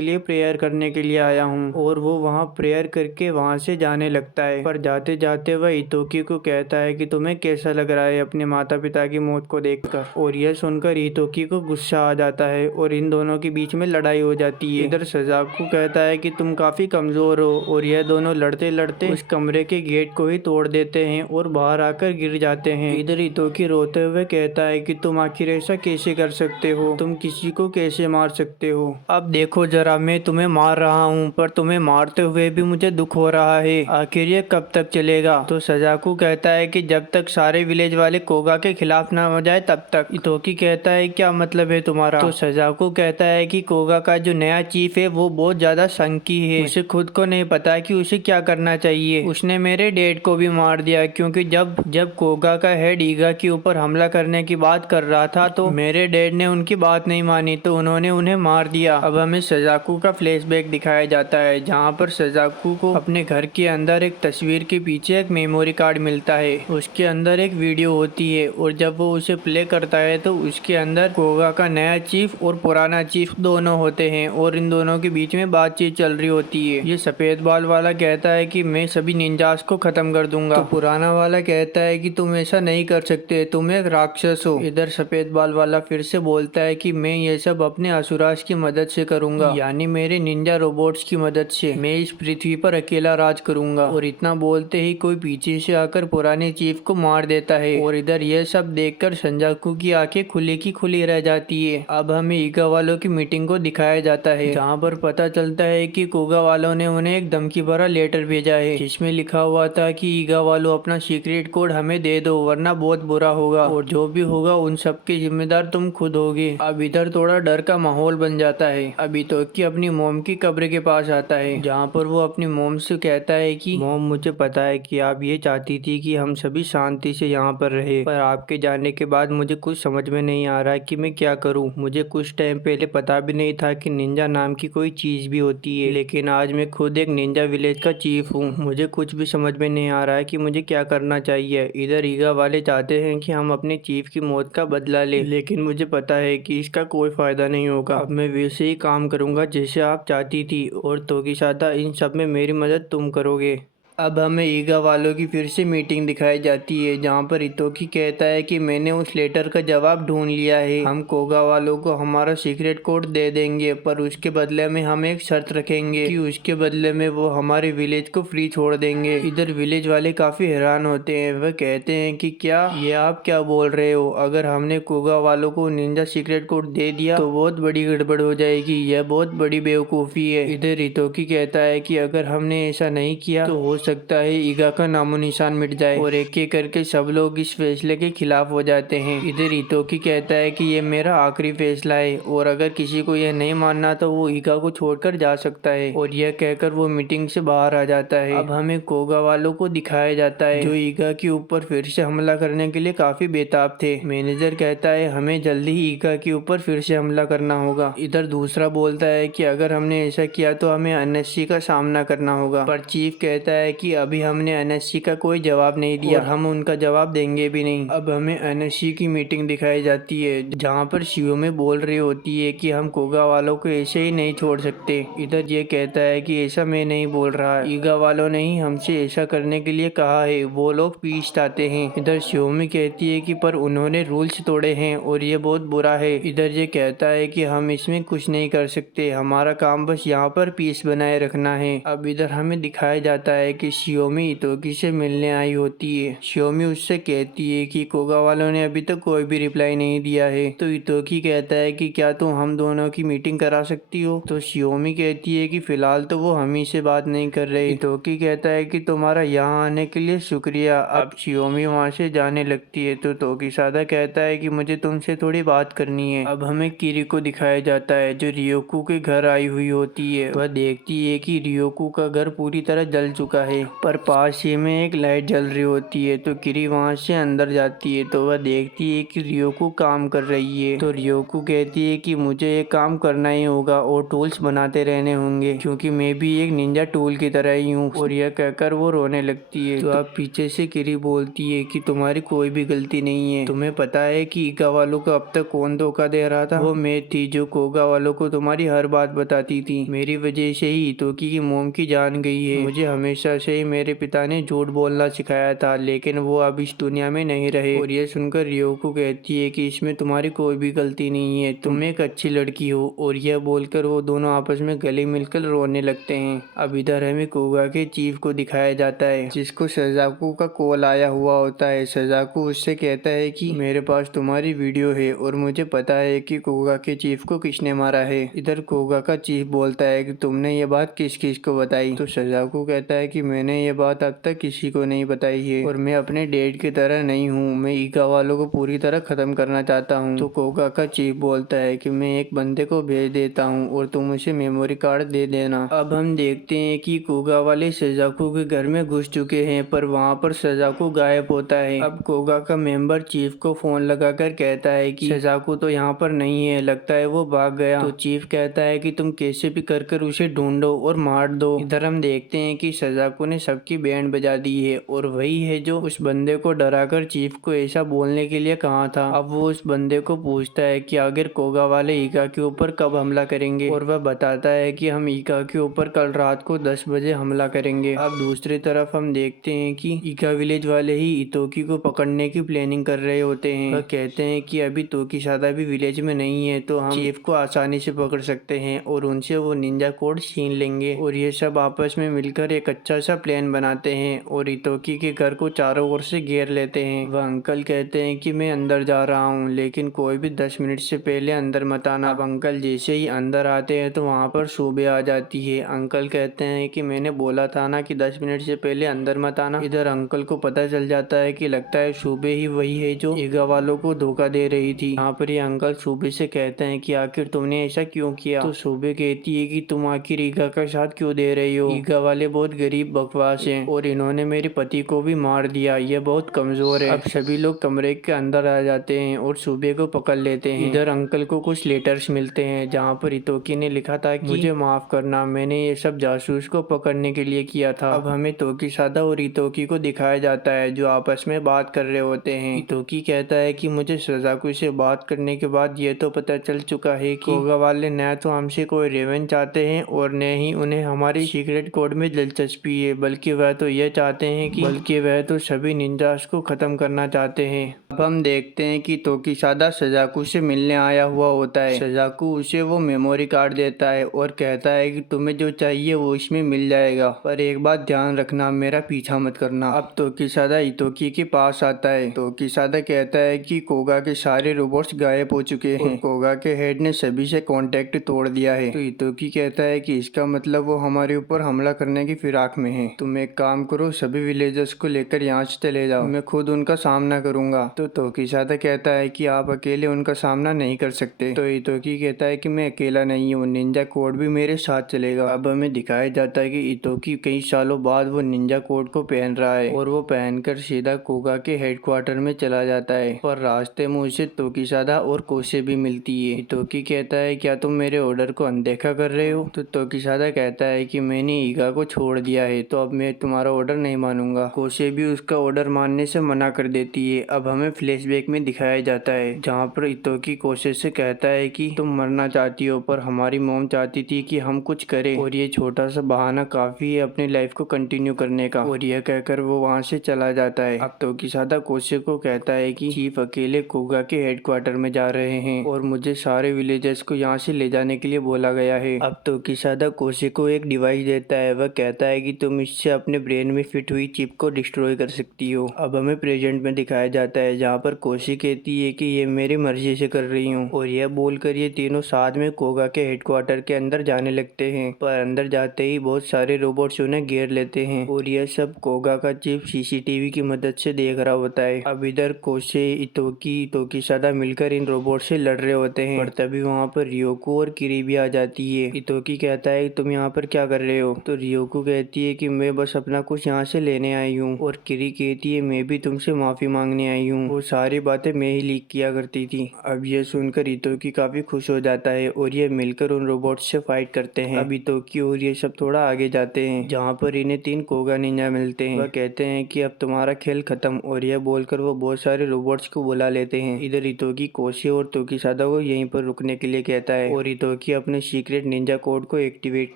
लिए प्रेयर करने के लिए आया हूँ, और वो वहाँ प्रेयर करके वहाँ से जाने लगता है। पर जाते जाते वह हितोकी को कहता है कि तुम्हें कैसा लग रहा है अपने माता पिता की मौत को देखकर। और यह सुनकर हितोकी को गुस्सा आ जाता है और इन दोनों के बीच में लड़ाई हो जाती है। इधर सजाकू कहता है कि तुम काफी कमजोर हो, और यह दोनों लड़ते लड़ते उस कमरे के गेट को ही तोड़ देते हैं और बाहर आकर गिर जाते हैं। इधर हितोकी रोते हुए कहता है कि तुम आखिर ऐसा कैसे कर सकते हो, तुम किसी को कैसे मार सकते हो। अब देखो जरा, मैं तुम्हें मार रहा हूँ पर तुम्हें मारते हुए भी मुझे दुख हो रहा है, आखिर ये कब तक चलेगा। तो सजाकू कहता है कि जब तक सारे विलेज वाले कोगा के खिलाफ ना हो जाए तब तक। हितोकी कहता है क्या मतलब है तुम्हारा। तो सजाकू कहता है कि कोगा का जो नया चीफ है वो बहुत ज्यादा संकी है, उसे खुद को नहीं पता कि उसे क्या करना चाहिए। उसने मेरे डैड को भी मार दिया, क्योंकि जब जब कोगा का हेड ईगा के ऊपर हमला करने की बात कर रहा था तो मेरे डैड ने उनकी बात नहीं मानी, तो उन्होंने उन्हें मार दिया। अब हमें सजाकू का फ्लैशबैक दिखाया जाता है, जहाँ पर सजाकू को अपने घर के अंदर एक तस्वीर के पीछे एक मेमोरी कार्ड मिलता है। उसके अंदर एक वीडियो होती है, और जब वो उसे प्ले करता है तो उसके अंदर कोगा का नया चीफ और पुराना चीफ दोनों होते हैं, और इन दोनों के बीच में बातचीत चल रही होती है। ये सफेद बाल वाला कहता है कि मैं सभी निंजास को खत्म कर दूंगा। तो पुराना वाला कहता है कि तुम ऐसा नहीं कर सकते, तुम एक राक्षस हो। इधर सफेद बाल वाला फिर से बोलता है कि मैं ये सब अपने असुराज की मदद से करूंगा, यानी मेरे निंजा रोबोट्स की मदद से मैं इस पृथ्वी पर अकेला राज करूंगा। और इतना बोलते ही कोई पीछे से आकर पुराने चीफ को मार देता है, और इधर यह सब देखकर संजाकू की आंखें खुली की खुली रह जाती है। अब हमें ईगा वालों की मीटिंग को दिखाया जाता है, जहाँ पर पता चलता है कि कोगा वालों ने उन्हें एक धमकी भरा लेटर भेजा है, जिसमें लिखा हुआ था कि ईगा वालों अपना सीक्रेट कोड हमें दे दो वरना बहुत बुरा होगा, और जो भी होगा उन सब के जिम्मेदार तुम खुद होगे। अब इधर थोड़ा डर का माहौल बन जाता है। अभी तो कि अपनी मोम की कब्र के पास आता है, जहाँ पर वो अपनी मोम से कहता है कि मोम, मुझे पता है कि आप ये चाहती थी कि हम सभी शांति से यहाँ पर रहे, पर आपके जाने के बाद मुझे कुछ समझ में नहीं आ रहा है कि मैं क्या करूँ। मुझे कुछ टाइम पहले पता भी नहीं था कि निंजा नाम की कोई चीज भी होती है, लेकिन आज मैं खुद एक निंजा विलेज का चीफ हूँ। मुझे कुछ भी समझ में नहीं आ रहा है कि मुझे क्या करना चाहिए। इधर ईगा वाले चाहते हैं कि हम अपने चीफ की मौत का बदला ले, लेकिन मुझे पता है कि इसका कोई फायदा नहीं होगा। अब मैं वैसे ही काम करूंगा जैसे आप चाहती थी, और तोकीसादा इन सब में मेरी मदद तुम करोगे। अब हमें ईगा वालों की फिर से मीटिंग दिखाई जाती है, जहाँ पर हितोकी कहता है कि मैंने उस लेटर का जवाब ढूंढ लिया है, हम कोगा वालों को हमारा सीक्रेट कोड दे देंगे, पर उसके बदले में हम एक शर्त रखेंगे कि उसके बदले में वो हमारे विलेज को फ्री छोड़ देंगे। इधर विलेज वाले काफी हैरान होते हैं, वह कहते हैं कि क्या ये आप क्या बोल रहे हो, अगर हमने कोगा वालों को निंजा सीक्रेट कोड दे दिया तो बहुत बड़ी गड़बड़ हो जाएगी, यह बहुत बड़ी बेवकूफ़ी है। इधर हितोकी कहता है कि अगर हमने ऐसा नहीं किया तो हो सकता है ईगा का नामो निशान मिट जाए, और एक एक करके सब लोग इस फैसले के खिलाफ हो जाते हैं। इधर हितोकी कहता है कि ये मेरा आखिरी फैसला है, और अगर किसी को यह नहीं मानना तो वो ईगा को छोड़कर जा सकता है, और यह कहकर वो मीटिंग से बाहर आ जाता है। अब हमें कोगा वालों को दिखाया जाता है, जो ईगा के ऊपर फिर से हमला करने के लिए काफी बेताब थे। मैनेजर कहता है हमें जल्दी ही ईगा के ऊपर फिर से हमला करना होगा। इधर दूसरा बोलता है कि अगर हमने ऐसा किया तो हमें एनएससी का सामना करना होगा, पर चीफ कहता है कि अभी हमने एनएससी का कोई जवाब नहीं दिया, और हम उनका जवाब देंगे भी नहीं। अब हमें एनएससी की मीटिंग दिखाई जाती है, जहाँ पर शियोमी बोल रही होती है कि हम कोगा वालों को ऐसे ही नहीं छोड़ सकते। इधर ये कहता है कि ऐसा मैं नहीं बोल रहा, ईगा वालों ने ही हमसे ऐसा करने के लिए कहा है, वो लोग पीस चाहते हैं। इधर शियोमी कहती है कि पर उन्होंने रूल्स तोड़े हैं और ये बहुत बुरा है। इधर ये कहता है कि हम इसमें कुछ नहीं कर सकते, हमारा काम बस यहाँ पर पीस बनाए रखना है। अब इधर हमें दिखाया जाता है कि शियोमी हितोकी से मिलने आई होती है। शियोमी उससे कहती है कि कोगा वालों ने अभी तक कोई भी रिप्लाई नहीं दिया है। तो हितोकी कहता है कि क्या तुम हम दोनों की मीटिंग करा सकती हो। तो शियोमी कहती है कि फिलहाल तो वो हम ही से बात नहीं कर रहे। हितोकी कहता है कि तुम्हारा यहाँ आने के लिए शुक्रिया। अब शियोमी वहाँ से जाने लगती है, तो तोकीसादा कहता है कि मुझे तुमसे थोड़ी बात करनी है। अब हमें किरिको दिखाया जाता है, जो रियोकू के घर आई हुई होती है। वह देखती है कि रियोकू का घर पूरी तरह जल चुका है, है, पर पास ही में एक लाइट जल रही होती है। तो किरी वहाँ से अंदर जाती है तो वह देखती है कि रियोको काम कर रही है। तो रियोको कहती है कि मुझे ये काम करना ही होगा और टूल्स बनाते रहने होंगे, क्योंकि मैं भी एक निंजा टूल की तरह ही हूँ। और यह कहकर वो रोने लगती है। तो अब पीछे से किरी बोलती है कि तुम्हारी कोई भी गलती नहीं है। तुम्हें पता है कि इका वालों को अब तक कौन धोखा दे रहा था? वो मैं थी जो कोगा वालों को तुम्हारी हर बात बताती थी। मेरी वजह से ही इतोकी की मोम की जान गई है। मुझे हमेशा से ही मेरे पिता ने झूठ बोलना सिखाया था, लेकिन वो अब इस दुनिया में नहीं रहे। और ये सुनकर रियोको कहती है कि इसमें तुम्हारी कोई भी गलती नहीं है, तुम एक अच्छी लड़की हो। और यह बोलकर वो दोनों आपस में गले मिलकर रोने लगते हैं। अब इधर हमें कोगा के चीफ को दिखाया जाता है, जिसको सजाकू का कॉल आया हुआ होता है। सजाकू उससे कहता है कि मेरे पास तुम्हारी वीडियो है और मुझे पता है कि कोगा के चीफ को किसने मारा है। इधर कोगा का चीफ बोलता है कि तुमने ये बात किस किस को बताई? तो सजाकू कहता है कि मैंने ये बात अब तक किसी को नहीं बताई है और मैं अपने डैड की तरह नहीं हूँ, मैं इका वालों को पूरी तरह खत्म करना चाहता हूँ। तो कोगा का चीफ बोलता है कि मैं एक बंदे को भेज देता हूँ और तुम उसे मेमोरी कार्ड दे देना। अब हम देखते हैं कि कोगा वाले सजाकू के घर में घुस चुके हैं, पर वहाँ पर सजाकू गायब होता है। अब कोगा का मेंबर चीफ को फोन लगाकर कहता है कि सजाकू तो यहाँ पर नहीं है, लगता है वो भाग गया। तो चीफ कहता है कि तुम कैसे भी कर उसे ढूंढो और मार दो। इधर हम देखते हैं कि सजाकू ने सबकी बैंड बजा दी है और वही है जो उस बंदे को डराकर चीफ को ऐसा बोलने के लिए कहा था। अब वो उस बंदे को पूछता है कि आखिर कोगा वाले ईका के ऊपर कब हमला करेंगे, और वह बताता है कि हम ईका के ऊपर कल रात को 10 बजे हमला करेंगे। अब दूसरी तरफ हम देखते हैं कि ईका विलेज वाले ही इतोकी को पकड़ने की प्लानिंग कर रहे होते हैं। वह कहते हैं कि अभी तोकीसादा भी विलेज में नहीं है, तो हम चीफ को आसानी से पकड़ सकते हैं और उनसे वो निंजा कोड छीन लेंगे। और ये सब आपस में मिलकर एक अच्छा सा प्लान बनाते हैं और इतोकी के घर को चारों ओर से घेर लेते हैं। वह अंकल कहते हैं कि मैं अंदर जा रहा हूँ, लेकिन कोई भी 10 मिनट से पहले अंदर मत आना। अब अंकल जैसे ही अंदर आते हैं तो वहाँ पर सुबह आ जाती है। अंकल कहते हैं कि मैंने बोला था ना कि 10 मिनट से पहले अंदर मत आना। इधर अंकल को पता चल जाता है कि लगता है सुबह ही वही है जो ईगा वालों को धोखा दे रही थी। यहाँ पर ये अंकल सुबह से कहते हैं कि आखिर तुमने ऐसा क्यों किया? तो सुबह कहती है कि तुम आखिर ईगा का साथ क्यों दे रही हो? ईगा वाले बहुत गरीब बकवास हैं और इन्होंने मेरे पति को भी मार दिया, ये बहुत कमजोर है। अब सभी लोग कमरे के अंदर आ जाते हैं और सुबह को पकड़ लेते हैं। इधर अंकल को कुछ लेटर्स मिलते हैं जहाँ पर इतोकी ने लिखा था कि मुझे माफ करना, मैंने ये सब जासूस को पकड़ने के लिए किया था। अब हमें तोकीसादा और इतोकी को दिखाया जाता है जो आपस में बात कर रहे होते हैं। इतोकी कहता है कि मुझे सजाकू से बात करने के बाद ये तो पता चल चुका है कि कोगा वाले न तो हमसे कोई रेवेंज चाहते हैं और न ही उन्हें हमारी सीक्रेट कोड में दिलचस्पी है, बल्कि वह तो ये चाहते हैं कि वह तो सभी निंजास को खत्म करना चाहते हैं। अब हम देखते हैं कि तोकीसादा सजाकू से मिलने आया हुआ होता है। सजाकू उसे वो मेमोरी कार्ड देता है और कहता है कि तुम्हें जो चाहिए वो इसमें मिल जाएगा, पर एक बात ध्यान रखना, मेरा पीछा मत करना। अब तोकीसादा इतोकी के पास आता है। तोकीसादा कहता है कि कोगा के सारे रोबोट्स गायब हो चुके हैं, कोगा के हेड ने सभी से कांटेक्ट तोड़ दिया है। तो इतोकी कहता है कि इसका मतलब वो हमारे ऊपर हमला करने की फिराक में है। तुम एक काम करो, सभी विलेजर्स को लेकर यहाँ से चले जाओ, मैं खुद उनका सामना करूंगा। तो तोकीसादा कहता है कि आप अकेले उनका सामना नहीं कर सकते। तो इतोकी कहता है कि मैं अकेला नहीं हूँ, निंजा कोड भी मेरे साथ चलेगा। अब हमें दिखाया जाता है कि इतोकी कई सालों बाद वो निंजा कोड को पहन रहा है और वो पहनकर सीधा कोगा के हेडक्वार्टर में चला जाता है। पर रास्ते में उसे तोकीसादा और कोसे भी मिलती है। इतोकी कहता है क्या तुम मेरे ऑर्डर को अनदेखा कर रहे हो? तो तोकीसादा कहता है कि मैंने ईगा को छोड़ दिया है, तो अब मैं तुम्हारा ऑर्डर नहीं मानूंगा। कोसे भी उसका ऑर्डर मानने से मना कर देती है। अब हमें फ्लैशबैक में दिखाया जाता है जहाँ पर इतोकी कोसे से कहता है कि तुम मरना चाहती हो, पर हमारी मॉम चाहती थी कि हम कुछ करें और ये छोटा सा बहाना काफी है अपनी लाइफ को कंटिन्यू करने का। और यह कहकर वो वहाँ से चला जाता है। अब तोकीसादा कोसे को कहता है कि चीफ अकेले कोगा के हेडक्वार्टर में जा रहे हैं और मुझे सारे विलेजर्स को यहाँ से ले जाने के लिए बोला गया है। अब तोकीसादा कोसे को एक डिवाइस देता है। वह कहता है कि तुम इससे अपने ब्रेन में फिट हुई चिप को डिस्ट्रॉय कर सकती हो। अब हमें प्रेजेंट में दिखाया जाता है जहाँ पर कोसी कहती है कि ये मेरी मर्जी से कर रही हूँ, और यह बोलकर ये तीनों साथ में कोगा के हेडक्वार्टर के अंदर जाने लगते हैं। पर अंदर जाते ही बहुत सारे रोबोट्स उन्हें घेर लेते हैं और यह सब कोगा का चिप सीसीटीवी की मदद से देख रहा होता है। अब इधर कोसे, इतोकी, तोकीसादा मिलकर इन रोबोट से लड़ रहे होते हैं, पर तभी वहाँ पर रियोको और किरी भी आ जाती है। इतोकी कहता है तुम यहाँ पर क्या कर रहे हो? तो रियोको कहती है कि कि मैं बस अपना कुछ यहाँ से लेने आई हूँ। और किरी कहती है मैं भी तुमसे माफी मांगने आई हूँ, वो सारी बातें मैं ही लीक किया करती थी। अब ये सुनकर हितोकी काफी खुश हो जाता है और ये मिलकर उन रोबोट से फाइट करते हैं। अब हितोकी और ये सब थोड़ा आगे जाते हैं जहाँ पर इन्हें 3 कोगा निंजा मिलते हैं। वह कहते हैं कि अब तुम्हारा खेल खत्म, और यह बोलकर वो बहुत सारे रोबोट्स को बुला लेते हैं। इधर हितोकी कोशी और तोकीसादा को यहीं पर रुकने के लिए कहता है और हितोकी अपने सीक्रेट निंजा कोड को एक्टिवेट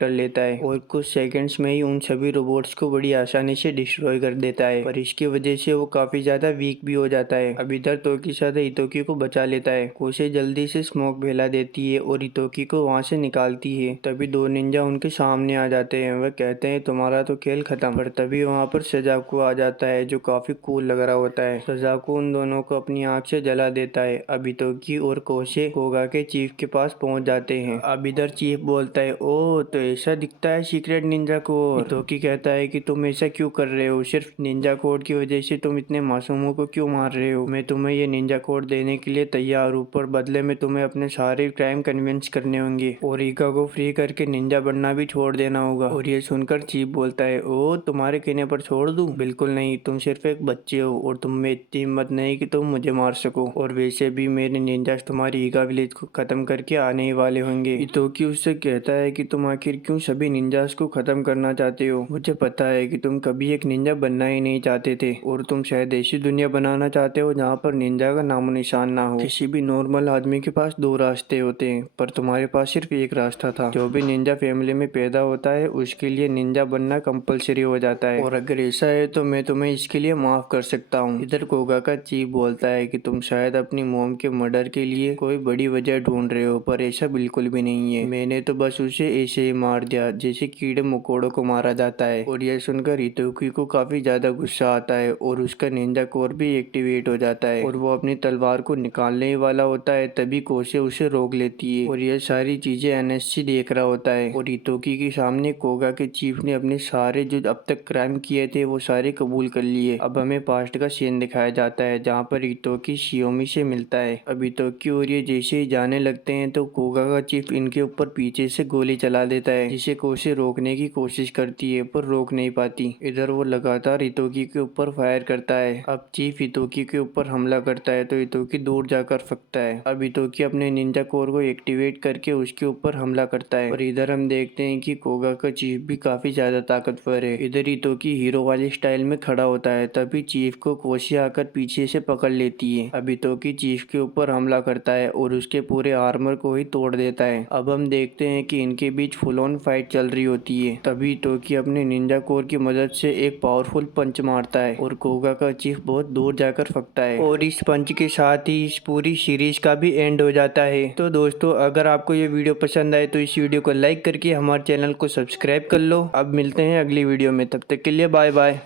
कर लेता है और कुछ सेकंड्स में ही उन सभी रोबोट्स को बड़ी आसानी से डिस्ट्रॉय कर देता है। पर इसकी वजह से वो काफी ज्यादा वीक भी हो जाता है। अब इधर तोकीसादा हितोकी को बचा लेता है। कोशे जल्दी से स्मोक फैला देती है और हितोकी को वहाँ से निकालती है। तभी 2 निंजा उनके सामने आ जाते हैं। वह कहते हैं तुम्हारा तो खेल खत्म। पर तभी वहाँ पर सजाकू आ जाता है जो काफी कूल लग रहा होता है। सजाकू उन दोनों को अपनी आँख से जला देता है। अब हितोकी और कोशे कोगा के चीफ के पास पहुंच जाते हैं। अब इधर चीफ बोलता है ओ तो ऐसा दिखता है सीक्रेट निंजा कोड। हितोकी कहता है कि तुम ऐसा क्यों कर रहे हो, सिर्फ निंजा कोड की वजह से तुम इतने मासूमों को क्यों मार रहे हो। मैं तुम्हें ये निंजा कोड देने के लिए तैयार हूँ, पर बदले में तुम्हें अपने सारे क्राइम कन्विंस करने होंगे और ईका को फ्री करके निंजा बनना भी छोड़ देना होगा। और ये सुनकर चीफ बोलता है ओ तुम्हारे कहने पर छोड़ दूं? बिल्कुल नहीं, तुम सिर्फ एक बच्चे हो और तुम में इतनी हिम्मत नहीं कि तुम मुझे मार सको। और वैसे भी मेरे निंजास तुम्हारी ईगा विलेज को खत्म करके आने ही वाले होंगे। हितोकी उससे कहता है कि तुम आखिर क्यों सभी निंजास को खत्म करना चाहते हो। मुझे पता है कि तुम कभी एक निंजा बनना ही नहीं चाहते थे और तुम शायद ऐसी दुनिया बनाना चाहते हो जहाँ पर निंजा का नामो निशान ना हो। किसी भी नॉर्मल आदमी के पास 2 रास्ते होते हैं, पर तुम्हारे पास सिर्फ एक रास्ता था। जो भी निंजा फैमिली में पैदा होता है उसके लिए निंजा बनना कंपलसरी हो जाता है, और अगर ऐसा है तो मैं तुम्हें इसके लिए माफ कर सकता हूँ। इधर कोगा का चीफ बोलता है कि तुम शायद अपनी मॉम के मर्डर के लिए कोई बड़ी वजह ढूंढ रहे हो, पर ऐसा बिल्कुल भी नहीं है। मैंने तो बस उसे ऐसे ही मार दिया जैसे कीड़े मकोड़ों को मारा जाता है। और यह सुनकर हितोकी को काफी ज्यादा गुस्सा आता है और उसका निंजा कोर भी एक्टिवेट हो जाता है और वो अपनी तलवार को निकालने ही वाला होता है। तभी कोशे उसे रोक लेती है और यह सारी चीजें एनएससी देख रहा होता है। और हितोकी के सामने कोगा के चीफ ने अपने सारे जो अब तक क्राइम किए थे वो सारे कबूल कर लिए। अब हमें पास्ट का सीन दिखाया जाता है जहाँ पर हितोकी शियोमी से मिलता है। अब हितोकी और ये जैसे ही जाने लगते हैं तो कोगा का चीफ इनके ऊपर पीछे से गोली चला देता है, जिसे कोशे रोकने की कोशिश करती है पर रोक नहीं पाती। इधर वो लगातार हितोकी के ऊपर फायर करता है। अब चीफ हितोकी के ऊपर हमला करता है तो हितोकी दूर जाकर फंसता है। अब हितोकी अपने निंजा कोर को एक्टिवेट करके उसके ऊपर हमला करता है और इधर हम देखते हैं कि कोगा का चीफ भी काफी ज्यादा ताकतवर है। इधर हितोकी हीरो वाले स्टाइल में खड़ा होता है, तभी चीफ को कोशे आकर पीछे से पकड़ लेती है। अब हितोकी चीफ के ऊपर हमला करता है और उसके पूरे आर्मर को ही तोड़ देता है। अब हम देखते हैं कि इनके बीच फुल ऑन फाइट चल रही होती है। तभी हितोकी अपने निंजा कोर की मदद से एक पावरफुल पंच मारता है और कोगा का चीफ बहुत दूर जाकर फंसता है और इस पंच के साथ ही इस पूरी सीरीज का भी एंड हो जाता है। तो दोस्तों अगर आपको ये वीडियो पसंद आए तो इस वीडियो को लाइक करके हमारे चैनल को सब्सक्राइब कर लो। अब मिलते हैं अगली वीडियो में, तब तक के लिए बाय बाय।